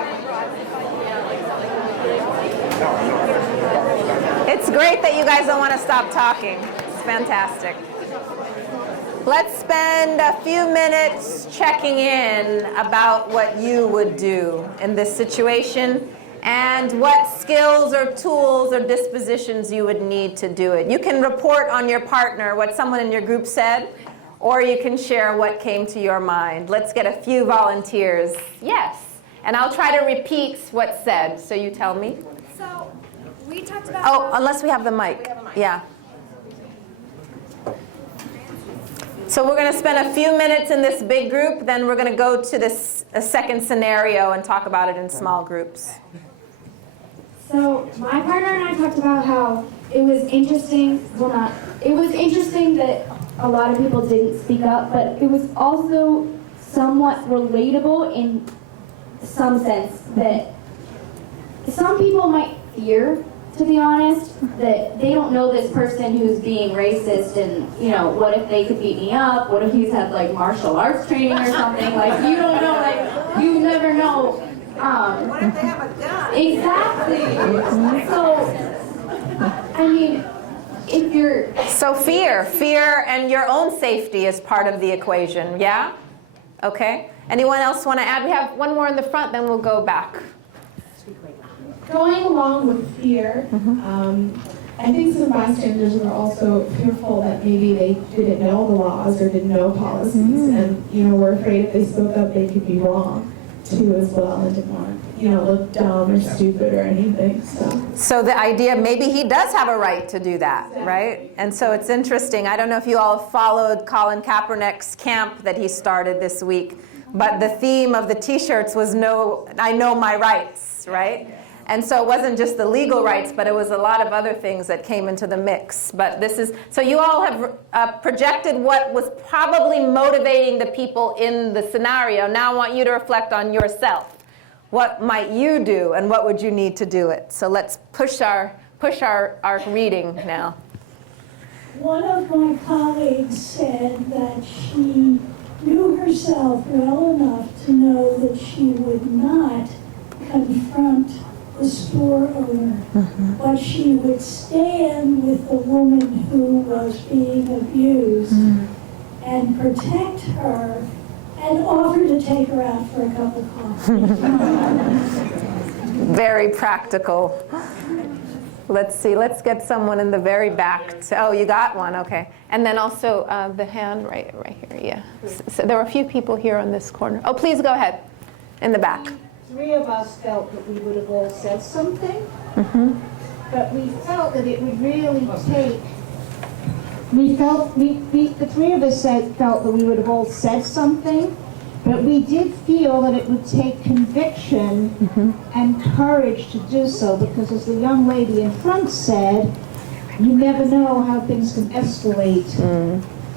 It's great that you guys don't want to stop talking. It's fantastic. Let's spend a few minutes checking in about what you would do in this situation and what skills or tools or dispositions you would need to do it. You can report on your partner, what someone in your group said, or you can share what came to your mind. Let's get a few volunteers. Yes. And I'll try to repeat what's said, so you tell me. So, we talked about... Oh, unless we have the mic. Yeah. So we're going to spend a few minutes in this big group, then we're going to go to this a second scenario and talk about it in small groups. So, my partner and I talked about how it was interesting, it was interesting that a lot of people didn't speak up, but it was also somewhat relatable in some sense that some people might fear, to be honest, that they don't know this person who's being racist and, you know, what if they could beat me up? What if he's had, like, martial arts training or something? Like, you don't know, like, you never know. What if they have a gun? Exactly. So, I mean, if you're... So fear and your own safety is part of the equation, yeah? Okay. Anyone else want to add? We have one more in the front, then we'll go back. Going along with fear, I think some bystanders were also fearful that maybe they didn't know the laws or didn't know policies, and were afraid if they spoke up they could be wrong too as well, and didn't want to look dumb or stupid or anything. So the idea, maybe he does have a right to do that, right? And so it's interesting. I don't know if you all followed Colin Kaepernick's camp that he started this week, but the theme of the T-shirts was I know my rights, right? And so it wasn't just the legal rights, but it was a lot of other things that came into the mix. But so you all have projected what was probably motivating the people in the scenario. Now I want you to reflect on yourself. What might you do, and what would you need to do it? So let's push our reading now. One of my colleagues said that she knew herself well enough to know that she would not confront the store owner, but she would stand with the woman who was being abused and protect her and offer to take her out for a cup of coffee. Very practical. Let's see, let's get someone in the very back. Oh, you got one, okay. And then also the hand right here, yeah. So there were a few people here on this corner. Oh, please go ahead, in the back. Three of us felt that we would have all said something, but we felt that it would really take, the three of us felt that we would have all said something, but we did feel that it would take conviction and courage to do so, because as the young lady in front said, you never know how things can escalate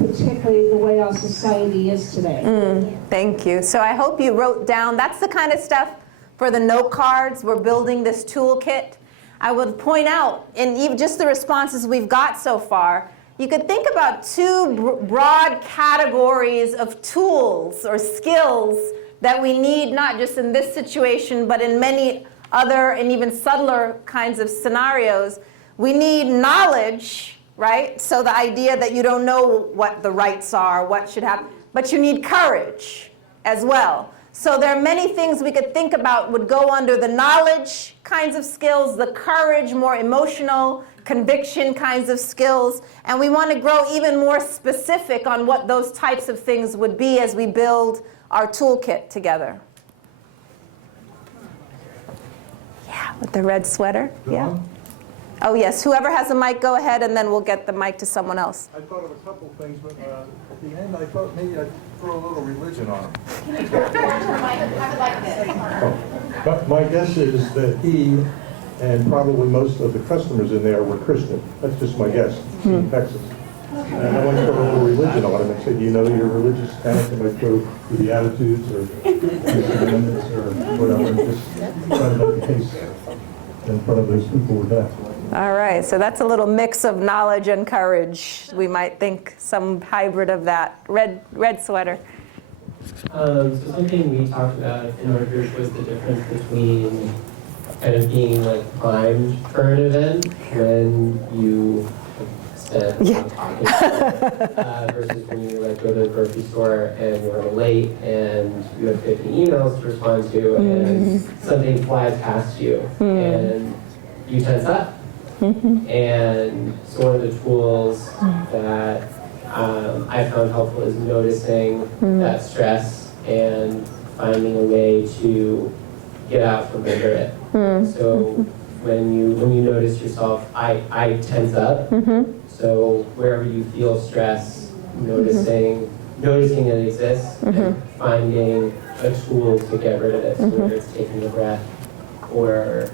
particularly the way our society is today. Thank you. So I hope you wrote down, that's the kind of stuff for the note cards. We're building this toolkit. I would point out, in even just the responses we've got so far, you could think about two broad categories of tools or skills that we need, not just in this situation, but in many other and even subtler kinds of scenarios. We need knowledge, right? So the idea that you don't know what the rights are, what should happen, but you need courage as well. So there are many things we could think about would go under the knowledge kinds of skills, the courage, more emotional, conviction kinds of skills, and we want to grow even more specific on what those types of things would be as we build our toolkit together. Yeah, with the red sweater. Yeah. Oh yes, whoever has a mic, go ahead, and then we'll get the mic to someone else. I thought of a couple things, but at the end I thought maybe I'd throw a little religion on him. Can you turn towards your mic? Have it like this. But my guess is that he and probably most of the customers in there were Christian. That's just my guess, in Texas. And I want to throw a little religion on him and say, do you know your religious tenet? And I go through the attitudes or the commandments or whatever, and just try to make a case in front of those people with that. All right, so that's a little mix of knowledge and courage. We might think some hybrid of that. Red sweater. So something we talked about in our group was the difference between kind of being like primed for an event when you spent on talking versus when you like go to the grocery store and you're late and you have 50 emails to respond to and something flies past you and you tense up. And so one of the tools that I found helpful is noticing that stress and finding a way to get out from under it. So when you notice yourself, I tense up. So wherever you feel stress, noticing it exists and finding a tool to get rid of it. So whether it's taking a breath or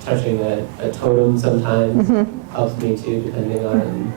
touching a totem sometimes helps me too, depending on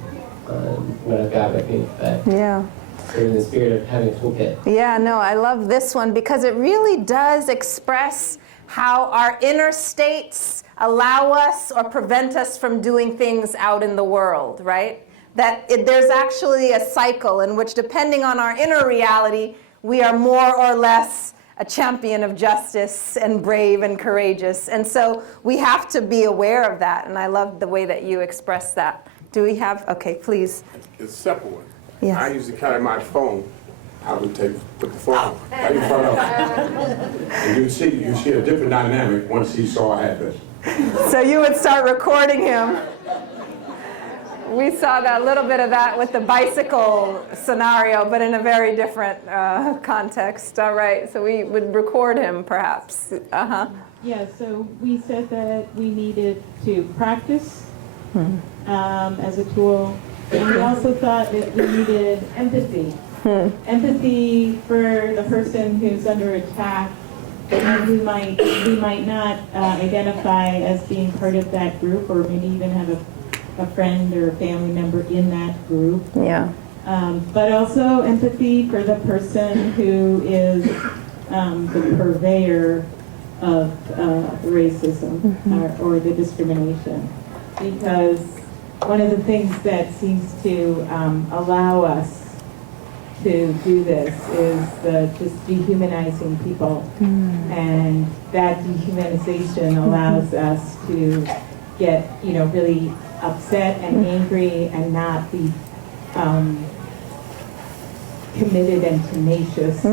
what I've got with me. But yeah. So in the spirit of having a toolkit. Yeah, no, I love this one because it really does express how our inner states allow us or prevent us from doing things out in the world, right? That there's actually a cycle in which, depending on our inner reality, we are more or less a champion of justice and brave and courageous. And so we have to be aware of that. And I love the way that you express that. Do we have, okay, please. It's a simple one. Yes. I used to carry my phone. I would put the phone right in front of him. And you see a different dynamic once he saw I had this. So you would start recording him. We saw that, a little bit of that with the bicycle scenario, but in a very different context. All right, so we would record him perhaps. Yeah, so we said that we needed to practice as a tool. And we also thought that we needed empathy. Empathy for the person who's under attack and we might not identify as being part of that group or maybe even have a friend or a family member in that group. Yeah. But also empathy for the person who is the purveyor of racism or the discrimination. Because one of the things that seems to allow us to do this is just dehumanizing people. And that dehumanization allows us to get, really upset and angry and not be committed and tenacious.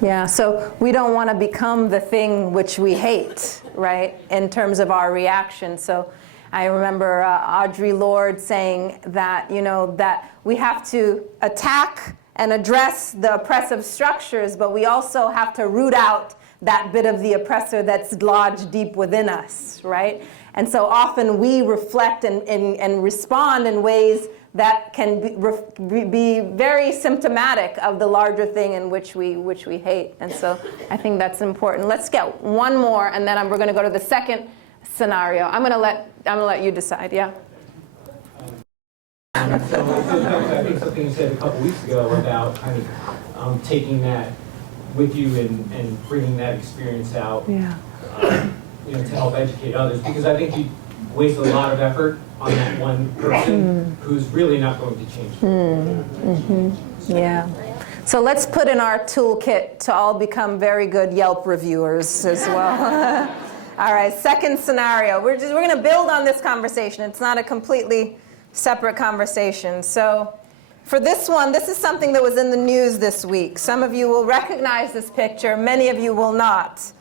Yeah, so we don't want to become the thing which we hate, right, in terms of our reaction. So I remember Audre Lorde saying that, that we have to attack and address the oppressive structures, but we also have to root out that bit of the oppressor that's lodged deep within us, right? And so often we reflect and respond in ways that can be very symptomatic of the larger thing in which we hate. And so I think that's important. Let's get one more, and then we're going to go to the second scenario. I'm going to let you decide. Yeah. So it goes back to, I think, something you said a couple weeks ago about kind of taking that with you and bringing that experience out, to help educate others. Because I think you waste a lot of effort on that one person who's really not going to change. Yeah. So let's put in our toolkit to all become very good Yelp reviewers as well. All right, second scenario. We're going to build on this conversation. It's not a completely separate conversation. So for this one, this is something that was in the news this week. Some of you will recognize this picture. Many of you will not.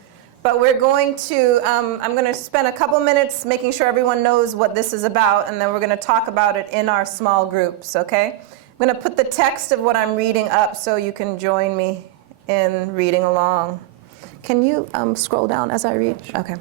But we're going to, I'm going to spend a couple minutes making sure everyone knows what this is about, and then we're going to talk about it in our small groups, okay? I'm going to put the text of what I'm reading up so you can join me in reading along. Can you scroll down as I read? Okay.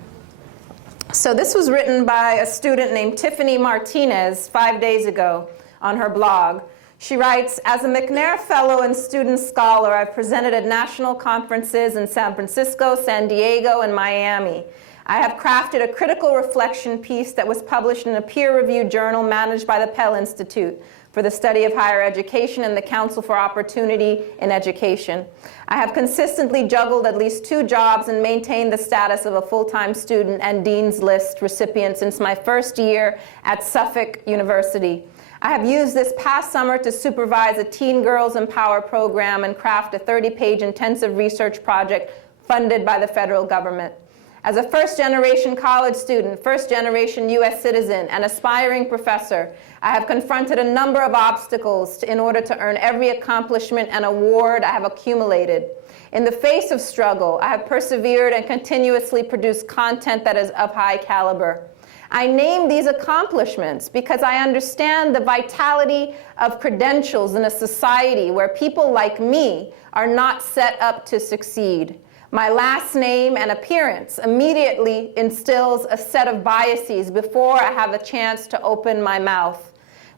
So this was written by a student named Tiffany Martinez 5 days ago on her blog. She writes, as a McNair Fellow and student scholar, I've presented at national conferences in San Francisco, San Diego, and Miami. I have crafted a critical reflection piece that was published in a peer-reviewed journal managed by the Pell Institute for the Study of Higher Education and the Council for Opportunity in Education. I have consistently juggled at least 2 jobs and maintained the status of a full-time student and Dean's List recipient since my first year at Suffolk University. I have used this past summer to supervise a Teen Girls Empower program and craft a 30-page intensive research project funded by the federal government. As a first-generation college student, first-generation U.S. citizen, and aspiring professor, I have confronted a number of obstacles in order to earn every accomplishment and award I have accumulated. In the face of struggle, I have persevered and continuously produced content that is of high caliber. I name these accomplishments because I understand the vitality of credentials in a society where people like me are not set up to succeed. My last name and appearance immediately instills a set of biases before I have a chance to open my mouth.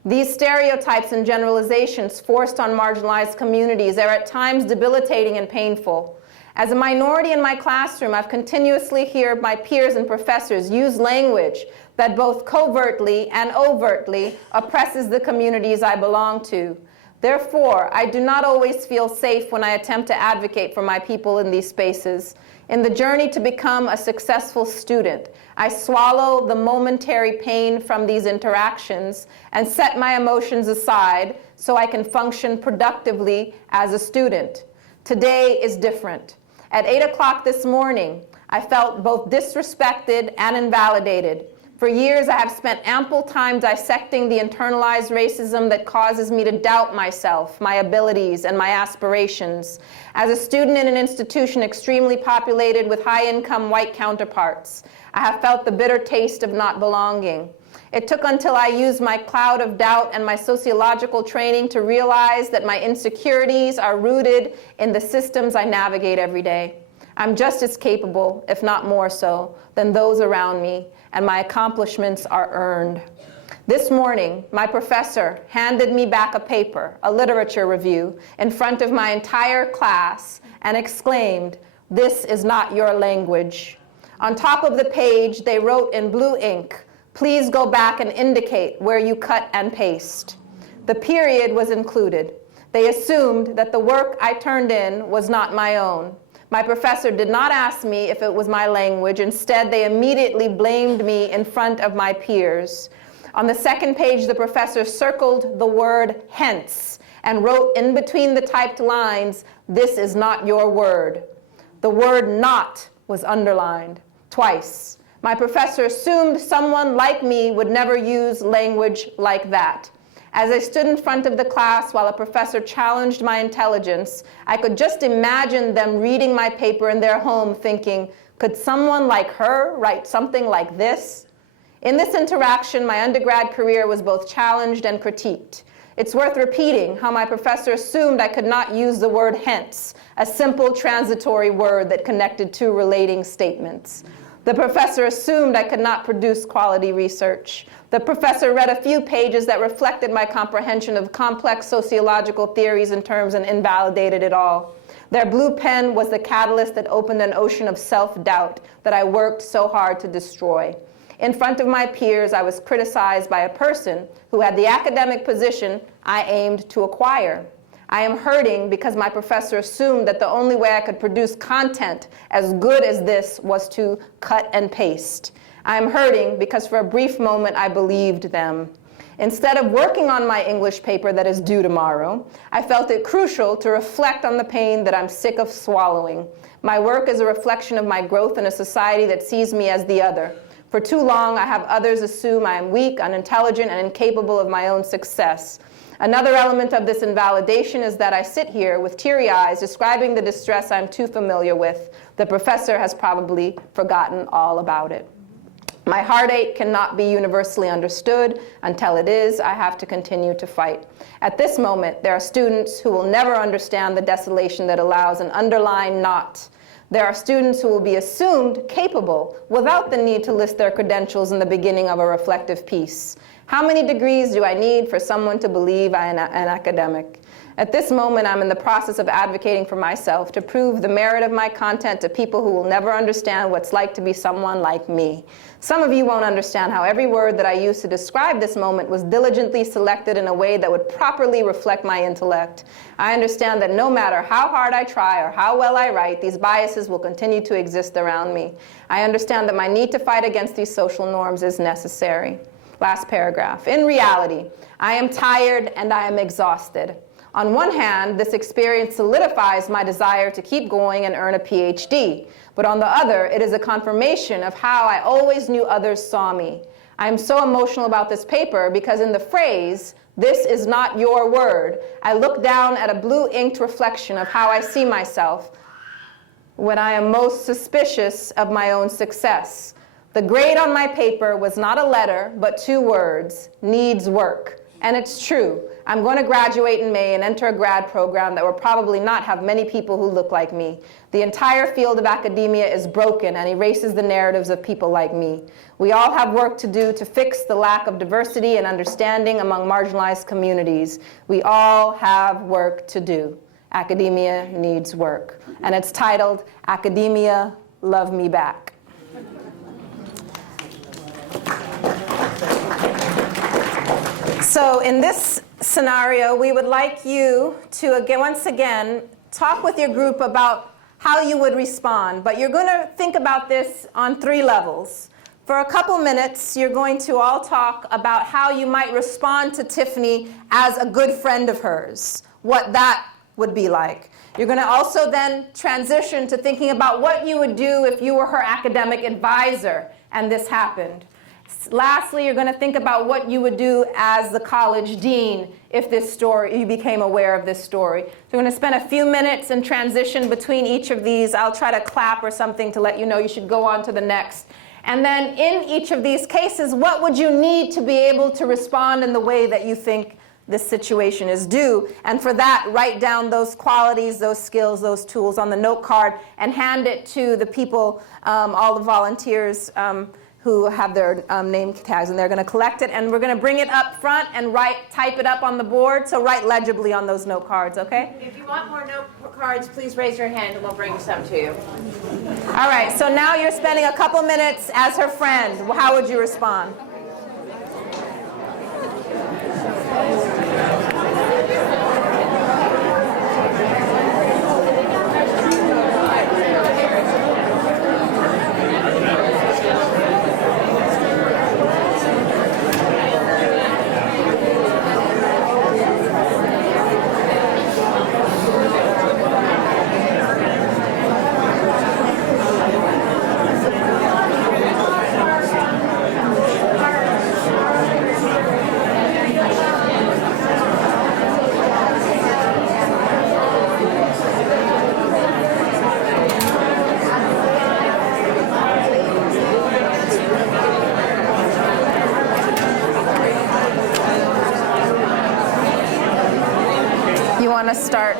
These stereotypes and generalizations forced on marginalized communities are at times debilitating and painful. As a minority in my classroom, I've continuously heard my peers and professors use language that both covertly and overtly oppresses the communities I belong to. Therefore, I do not always feel safe when I attempt to advocate for my people in these spaces. In the journey to become a successful student, I swallow the momentary pain from these interactions and set my emotions aside so I can function productively as a student. Today is different. At 8 o'clock this morning, I felt both disrespected and invalidated. For years, I have spent ample time dissecting the internalized racism that causes me to doubt myself, my abilities, and my aspirations. As a student in an institution extremely populated with high-income white counterparts, I have felt the bitter taste of not belonging. It took until I used my cloud of doubt and my sociological training to realize that my insecurities are rooted in the systems I navigate every day. I'm just as capable, if not more so, than those around me, and my accomplishments are earned. This morning, my professor handed me back a paper, a literature review, in front of my entire class and exclaimed, "This is not your language." On top of the page, they wrote in blue ink, "Please go back and indicate where you cut and paste." The period was included. They assumed that the work I turned in was not my own. My professor did not ask me if it was my language. Instead, they immediately blamed me in front of my peers. On the second page, the professor circled the word hence and wrote in between the typed lines, "This is not your word." The word not was underlined twice. My professor assumed someone like me would never use language like that. As I stood in front of the class while a professor challenged my intelligence, I could just imagine them reading my paper in their home thinking, could someone like her write something like this? In this interaction, my undergrad career was both challenged and critiqued. It's worth repeating how my professor assumed I could not use the word hence, a simple transitory word that connected 2 relating statements. The professor assumed I could not produce quality research. The professor read a few pages that reflected my comprehension of complex sociological theories and terms and invalidated it all. Their blue pen was the catalyst that opened an ocean of self-doubt that I worked so hard to destroy. In front of my peers, I was criticized by a person who had the academic position I aimed to acquire. I am hurting because my professor assumed that the only way I could produce content as good as this was to cut and paste. I am hurting because for a brief moment I believed them. Instead of working on my English paper that is due tomorrow, I felt it crucial to reflect on the pain that I'm sick of swallowing. My work is a reflection of my growth in a society that sees me as the other. For too long, I have others assume I am weak, unintelligent, and incapable of my own success. Another element of this invalidation is that I sit here with teary eyes describing the distress I'm too familiar with. The professor has probably forgotten all about it. My heartache cannot be universally understood. Until it is, I have to continue to fight. At this moment, there are students who will never understand the desolation that allows an underlined knot. There are students who will be assumed capable without the need to list their credentials in the beginning of a reflective piece. How many degrees do I need for someone to believe I am an academic? At this moment, I'm in the process of advocating for myself to prove the merit of my content to people who will never understand what it's like to be someone like me. Some of you won't understand how every word that I used to describe this moment was diligently selected in a way that would properly reflect my intellect. I understand that no matter how hard I try or how well I write, these biases will continue to exist around me. I understand that my need to fight against these social norms is necessary. Last paragraph. In reality, I am tired and I am exhausted. On one hand, this experience solidifies my desire to keep going and earn a PhD. But on the other, it is a confirmation of how I always knew others saw me. I am so emotional about this paper because in the phrase, "This is not your word," I look down at a blue-inked reflection of how I see myself when I am most suspicious of my own success. The grade on my paper was not a letter, but 2 words, "needs work." And it's true. I'm going to graduate in May and enter a grad program that will probably not have many people who look like me. The entire field of academia is broken and erases the narratives of people like me. We all have work to do to fix the lack of diversity and understanding among marginalized communities. We all have work to do. Academia needs work. And it's titled, Academia, Love Me Back. So in this scenario, we would like you to, once again, talk with your group about how you would respond. But you're going to think about this on 3 levels. For a couple minutes, you're going to all talk about how you might respond to Tiffany as a good friend of hers, what that would be like. You're going to also then transition to thinking about what you would do if you were her academic advisor and this happened. Lastly, you're going to think about what you would do as the college dean if you became aware of this story. So we're going to spend a few minutes in transition between each of these. I'll try to clap or something to let you know you should go on to the next. And then in each of these cases, what would you need to be able to respond in the way that you think this situation is due? And for that, write down those qualities, those skills, those tools on the note card and hand it to the people, all the volunteers who have their name tags, and they're going to collect it, and we're going to bring it up front and type it up on the board, so write legibly on those note cards, okay? If you want more note cards, please raise your hand and we'll bring some to you. All right, so now you're spending a couple minutes as her friend. How would you respond? Want to start?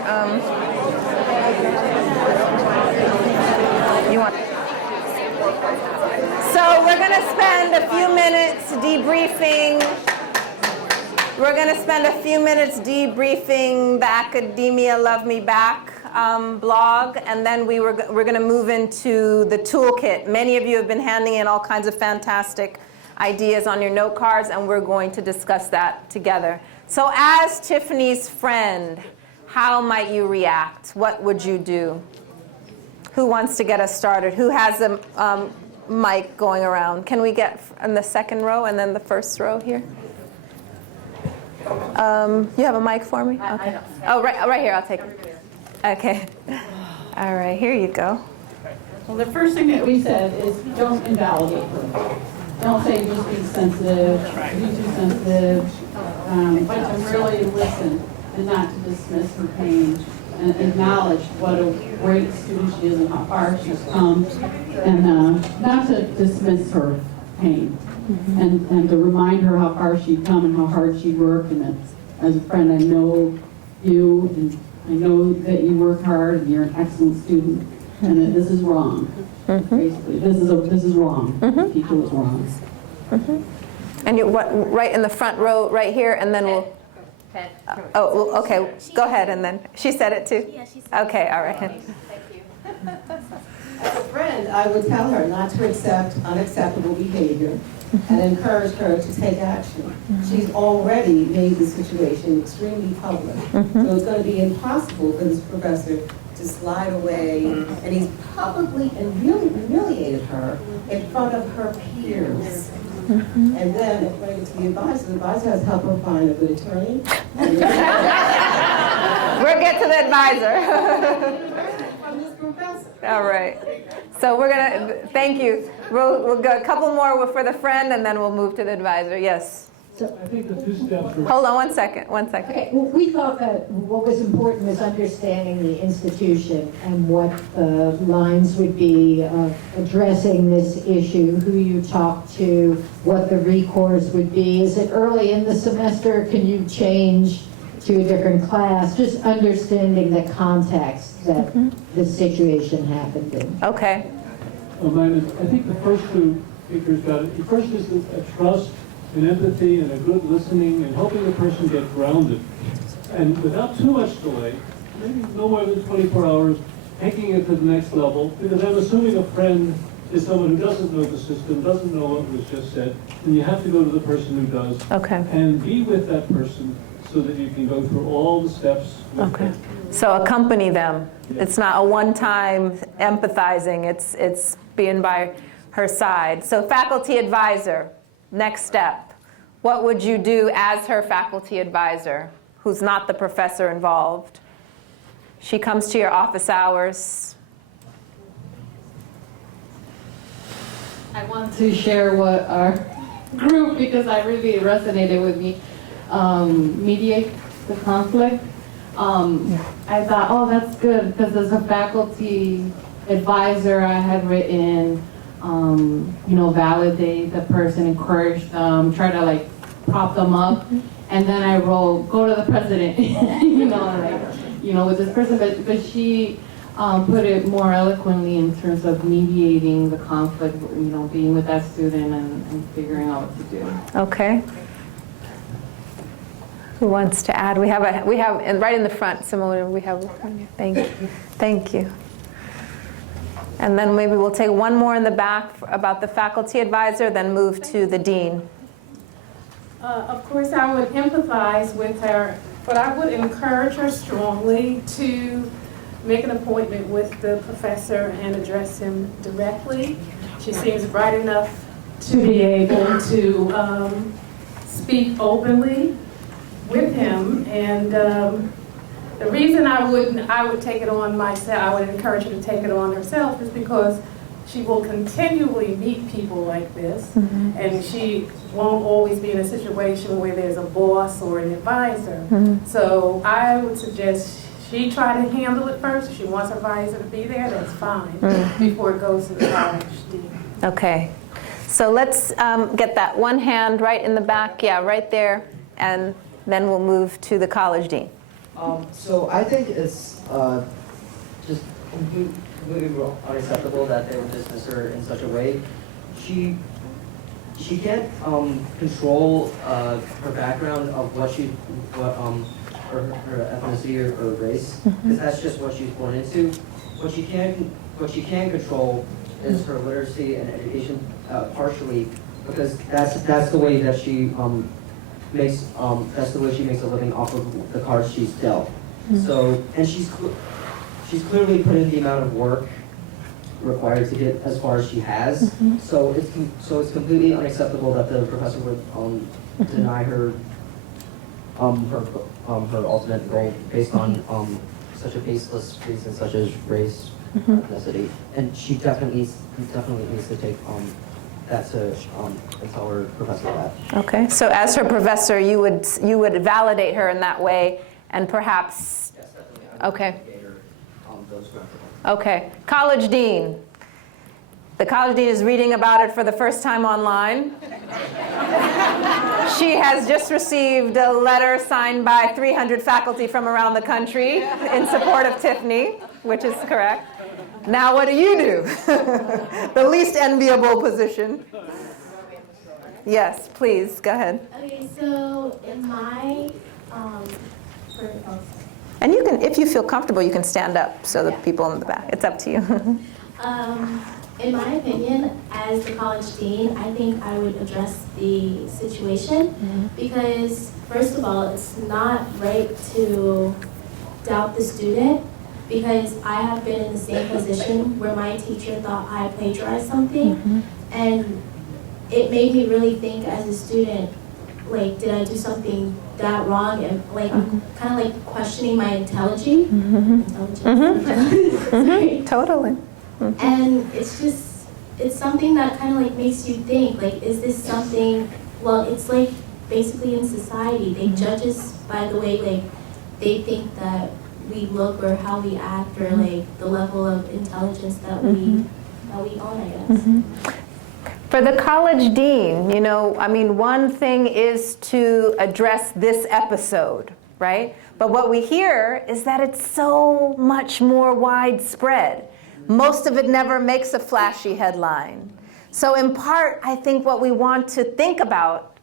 So we're going to spend a few minutes debriefing. We're going to spend a few minutes debriefing the Academia Love Me Back blog, and then we're going to move into the toolkit. Many of you have been handing in all kinds of fantastic ideas on your note cards, and we're going to discuss that together. So as Tiffany's friend, how might you react? What would you do? Who wants to get us started? Who has a mic going around? Can we get in the second row and then the first row here? You have a mic for me? Okay. Oh, right here, I'll take it. Okay. All right, here you go. Well, the first thing that we said is don't invalidate her. Don't say just be sensitive, be too sensitive, but to really listen and not to dismiss her pain and acknowledge what a great student she is and how far she's come, and not to dismiss her pain, and to remind her how far she'd come and how hard she worked, and that as a friend I know you and I know that you work hard and you're an excellent student, and that this is wrong. Basically, this is wrong. The teacher was wrong. And you right in the front row, right here, and then we'll. Oh, okay. Go ahead, and then she said it too. Yeah, she said okay, all right. Thank you. As a friend, I would tell her not to accept unacceptable behavior and encourage her to take action. She's already made the situation extremely public, so it's going to be impossible for this professor to slide away, and he's publicly and really humiliated her in front of her peers. And then, according to the advisor has helped her find a good attorney. We'll get to the advisor. From this professor. All right. So we're going to, thank you. We'll go a couple more for the friend, and then we'll move to the advisor. Yes. So I think the two steps were... Hold on one second. Okay, well, we thought that what was important was understanding the institution and what the lines would be of addressing this issue, who you talk to, what the recourse would be. Is it early in the semester? Can you change to a different class? Just understanding the context that the situation happened in. Okay. I think the first two speakers got it. The first is a trust and empathy and a good listening and helping the person get grounded. And without too much delay, maybe no more than 24 hours, taking it to the next level, because I'm assuming a friend is someone who doesn't know the system, doesn't know what was just said, and you have to go to the person who does. Okay. And be with that person so that you can go through all the steps. Okay. So accompany them. It's not a one-time empathizing, it's being by her side. So faculty advisor. Next step, what would you do as her faculty advisor, who's not the professor involved? She comes to your office hours. I want to share what our group, because I really resonated with me, mediate the conflict. I thought, oh, that's good, because as a faculty advisor, I had written, validate the person, encourage them, try to like prop them up. And then I wrote, go to the president, with this person. But she put it more eloquently in terms of mediating the conflict, being with that student and figuring out what to do. Okay. Who wants to add? We have, and right in the front, similar, we have, thank you. Thank you. And then maybe we'll take one more in the back about the faculty advisor, then move to the dean. Of course, I would empathize with her, but I would encourage her strongly to make an appointment with the professor and address him directly. She seems bright enough to be able to speak openly with him, and the reason I would take it on myself, I would encourage her to take it on herself, is because she will continually meet people like this, and she won't always be in a situation where there's a boss or an advisor. So I would suggest she try to handle it first. If she wants her advisor to be there, that's fine, before it goes to the college dean. Okay. So let's get that one hand right in the back, yeah, right there, and then we'll move to the college dean. So I think it's just completely unacceptable that they would dismiss her in such a way. She can't control her background of her ethnicity or race, because that's just what she's born into. What she can control is her literacy and education, partially, because that's the way that she makes that's the way she makes a living off of the cards she's dealt. So, and she's clearly put in the amount of work required to get as far as she has. So it's completely unacceptable that the professor would deny her her ultimate goal based on such a baseless reason such as race, ethnicity, and she definitely needs to take that to and tell her professor that. Okay, so as her professor, you would validate her in that way, and perhaps. Yes, definitely. Okay. Those principles. Okay, college dean. The college dean is reading about it for the first time online. She has just received a letter signed by 300 faculty from around the country in support of Tiffany, which is correct. Now what do you do? The least enviable position. Yes, please, go ahead. Okay, so in my, And you can, if you feel comfortable, you can stand up so the people in the back, it's up to you. in my opinion, as the college dean, I think I would address the situation because, first of all, it's not right to doubt the student because I have been in the same position where my teacher thought I plagiarized something and it made me really think as a student, like, did I do something that wrong? And like, kind of like questioning my intelligence. Totally. And it's just, it's something that kind of like makes you think, like, is this something, well, it's like basically in society, they judge us by the way, like, they think that we look or how we act or like the level of intelligence that we own, I guess. For the college dean, you know, I mean, one thing is to address this episode, right? But what we hear is that it's so much more widespread. Most of it never makes a flashy headline. So in part, I think what we want to think about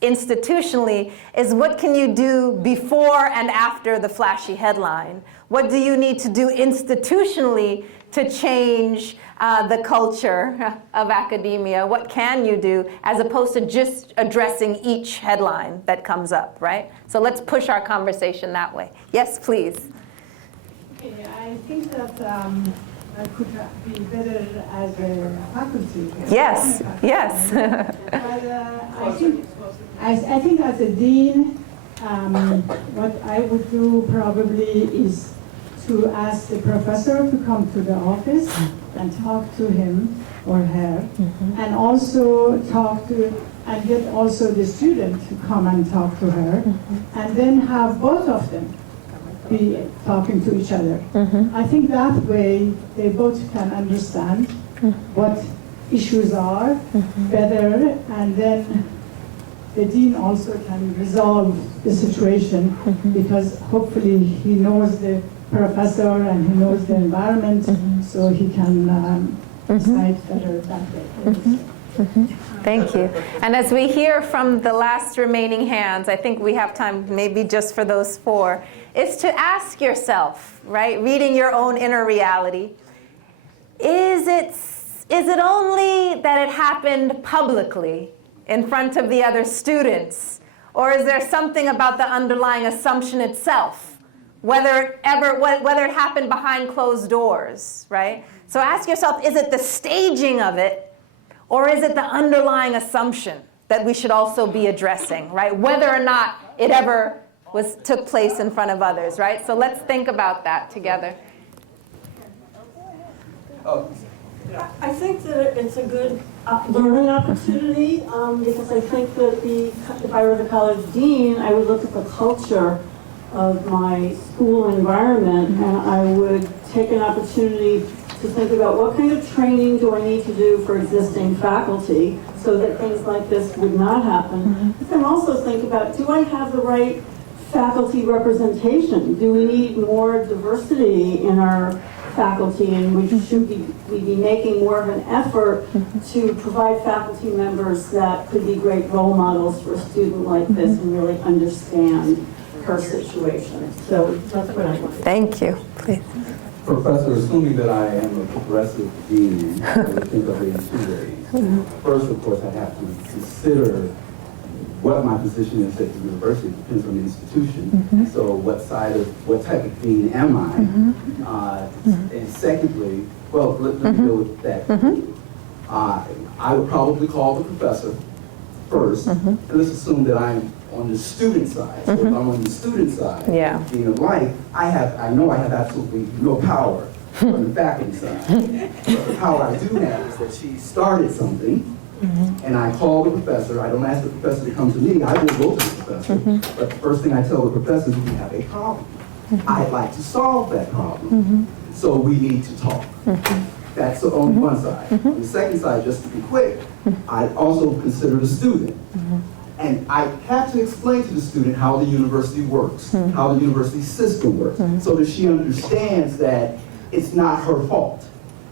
institutionally is what can you do before and after the flashy headline? What do you need to do institutionally to change the culture of academia? What can you do as opposed to just addressing each headline that comes up, right? So let's push our conversation that way. Yes, please. Okay, I think that I could be better as a faculty. Yes, yes. But I think as a dean, what I would do probably is to ask the professor to come to the office and talk to him or her, and also talk to, and get also the student to come and talk to her, and then have both of them be talking to each other. I think that way they both can understand what issues are better, and then the dean also can resolve the situation because hopefully he knows the professor and he knows the environment, so he can decide better that way. Thank you. And as we hear from the last remaining hands, I think we have time maybe just for those four, is to ask yourself, right, reading your own inner reality, is it only that it happened publicly in front of the other students? Or is there something about the underlying assumption itself, whether it happened behind closed doors, right? So ask yourself, is it the staging of it, or is it the underlying assumption that we should also be addressing, right? Whether or not it ever took place in front of others, right? So let's think about that together. I think that it's a good learning opportunity because I think that if I were the college dean, I would look at the culture of my school environment and I would take an opportunity to think about what kind of training do I need to do for existing faculty so that things like this would not happen. You can also think about, do I have the right faculty representation? Do we need more diversity in our faculty, and should we be making more of an effort to provide faculty members that could be great role models for a student like this and really understand her situation? So that's what I want. Thank you. Please. Professor, assuming that I am a progressive dean, I would think of it in two ways. First, of course, I have to consider what my position is at the university. It depends on the institution. So what type of dean am I? And secondly, well, let me deal with that. I would probably call the professor first, and let's assume that I'm on the student side. So if I'm on the student side, Dean of Life, I know I have absolutely no power on the faculty side. But the power I do have is that she started something, and I call the professor. I don't ask the professor to come to me. I will go to the professor. But the first thing I tell the professor is we have a problem. I'd like to solve that problem. So we need to talk. That's on one side. On the second side, just to be quick, I also consider the student. And I have to explain to the student how the university works, how the university system works, so that she understands that it's not her fault,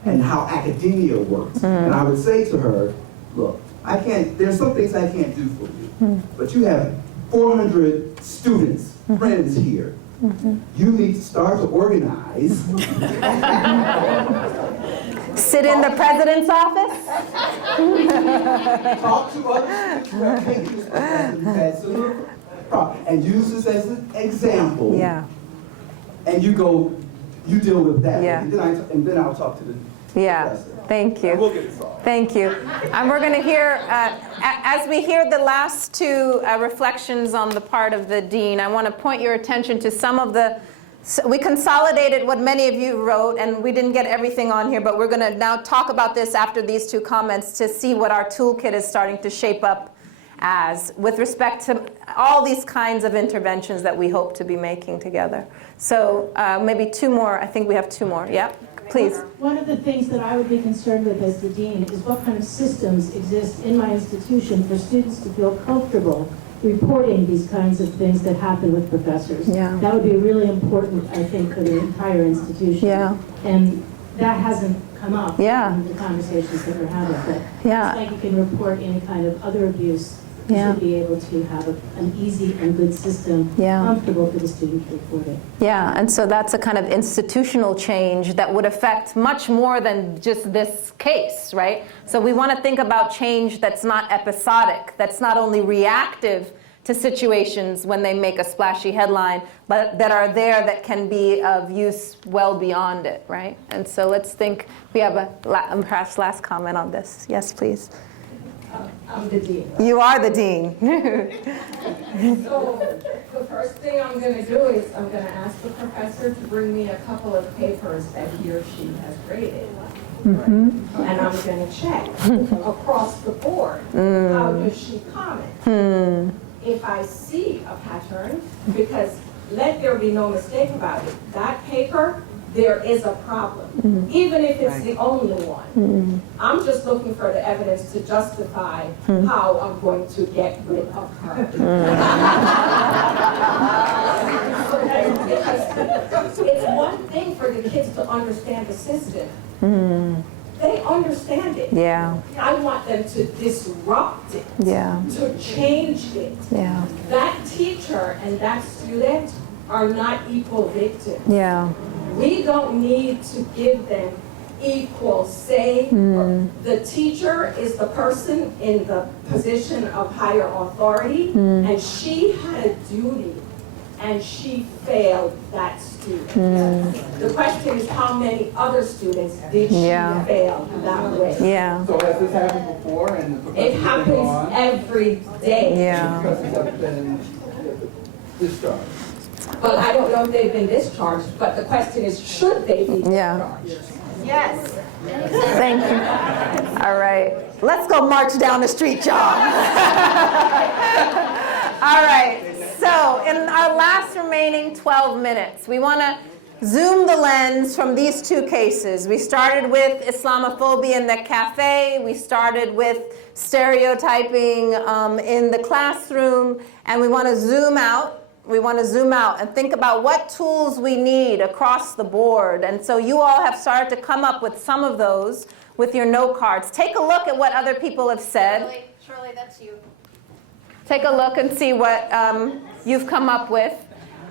and how academia works. And I would say to her, look, there's some things I can't do for you, but you have 400 students, friends here. You need to start to organize. Sit in the president's office? Talk to other students who have taken this class and had similar problems, and use this as an example. And you deal with that. And then I'll talk to the professor. Thank you. And we'll get it solved. Thank you. And we're going to hear, as we hear the last two reflections on the part of the dean, I want to point your attention to some of the, we consolidated what many of you wrote, and we didn't get everything on here, but we're going to now talk about this after these two comments to see what our toolkit is starting to shape up as with respect to all these kinds of interventions that we hope to be making together. So maybe two more. I think we have two more. Yeah, please. One of the things that I would be concerned with as the dean is what kind of systems exist in my institution for students to feel comfortable reporting these kinds of things that happen with professors. That would be really important, I think, for the entire institution. And that hasn't come up in the conversations that we're having. But it's like you can report any kind of other abuse. You should be able to have an easy and good system, comfortable for the student to report it. And so that's a kind of institutional change that would affect much more than just this case, right? So we want to think about change that's not episodic, that's not only reactive to situations when they make a splashy headline, but that are there that can be of use well beyond it, right? And so let's think, we have a perhaps last comment on this. Yes, please. I'm the dean. You are the dean. So the first thing I'm going to do is I'm going to ask the professor to bring me a couple of papers that he or she has graded. And I'm going to check across the board, how does she comment? If I see a pattern, because let there be no mistake about it, that paper, there is a problem, even if it's the only one. I'm just looking for the evidence to justify how I'm going to get rid of her. Because it's one thing for the kids to understand the system. They understand it. I want them to disrupt it, to change it. That teacher and that student are not equal victims. We don't need to give them equal say. The teacher is the person in the position of higher authority, and she had a duty, and she failed that student. The question is, how many other students did she fail that way? So has this happened before? And the It happens every day. professors have been discharged. But I don't know if they've been discharged, but the question is, should they be discharged? Yes. Thank you. All right. Let's go march down the street, y'all. All right. So in our last remaining 12 minutes, we want to zoom the lens from these two cases. We started with Islamophobia in the cafe. We started with stereotyping in the classroom. And we want to zoom out. We want to zoom out and think about what tools we need across the board. And so you all have started to come up with some of those with your note cards. Take a look at what other people have said. Shirley, that's you. Take a look and see what you've come up with.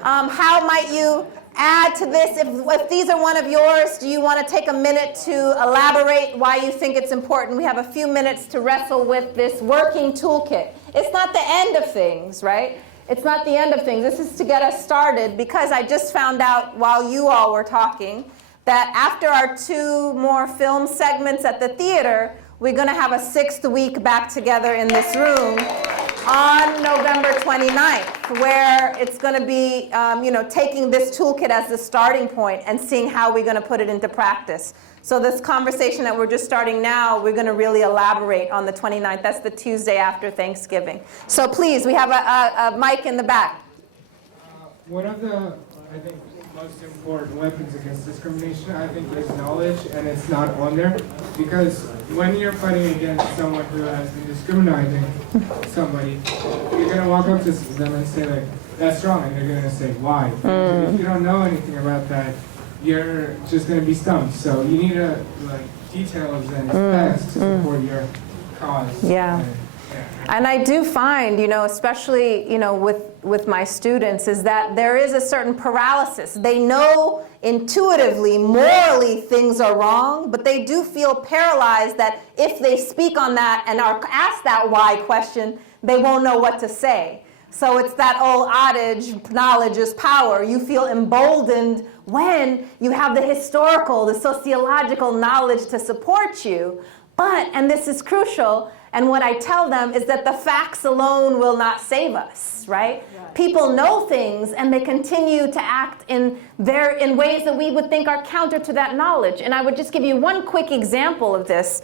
How might you add to this? If these are one of yours, do you want to take a minute to elaborate why you think it's important? We have a few minutes to wrestle with this working toolkit. It's not the end of things, right? It's not the end of things. This is to get us started, because I just found out while you all were talking that after our 2 more film segments at the theater, we're going to have a 6th week back together in this room on November 29th, where it's going to be, taking this toolkit as the starting point and seeing how we're going to put it into practice. So this conversation that we're just starting now, we're going to really elaborate on the 29th. That's the Tuesday after Thanksgiving. So please, we have a mic in the back. One of the, I think, most important weapons against discrimination, I think, is knowledge, and it's not on there. Because when you're fighting against someone who has been discriminating somebody, you're going to walk up to them and say, like, that's wrong, and they're going to say, why? If you don't know anything about that, you're just going to be stumped. So you need to, details and facts to support your cause. Yeah. And I do find, especially, with my students, is that there is a certain paralysis. They know intuitively, morally, things are wrong, but they do feel paralyzed that if they speak on that and are asked that why question, they won't know what to say. So it's that old adage, knowledge is power. You feel emboldened when you have the historical, the sociological knowledge to support you. But, and this is crucial, and what I tell them is that the facts alone will not save us, right? People know things, and they continue to act in ways that we would think are counter to that knowledge. And I would just give you one quick example of this.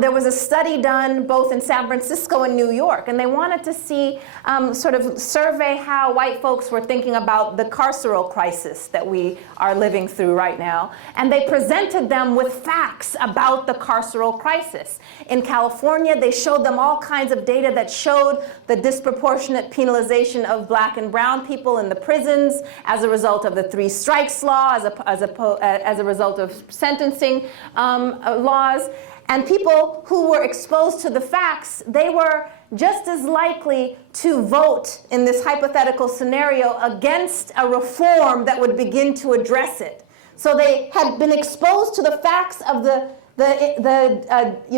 There was a study done both in San Francisco and New York, and they wanted to see, sort of survey how white folks were thinking about the carceral crisis that we are living through right now. And they presented them with facts about the carceral crisis. In California, they showed them all kinds of data that showed the disproportionate penalization of black and brown people in the prisons as a result of the 3 strikes law, as a result of sentencing laws. And people who were exposed to the facts, they were just as likely to vote in this hypothetical scenario against a reform that would begin to address it. So they had been exposed to the facts of the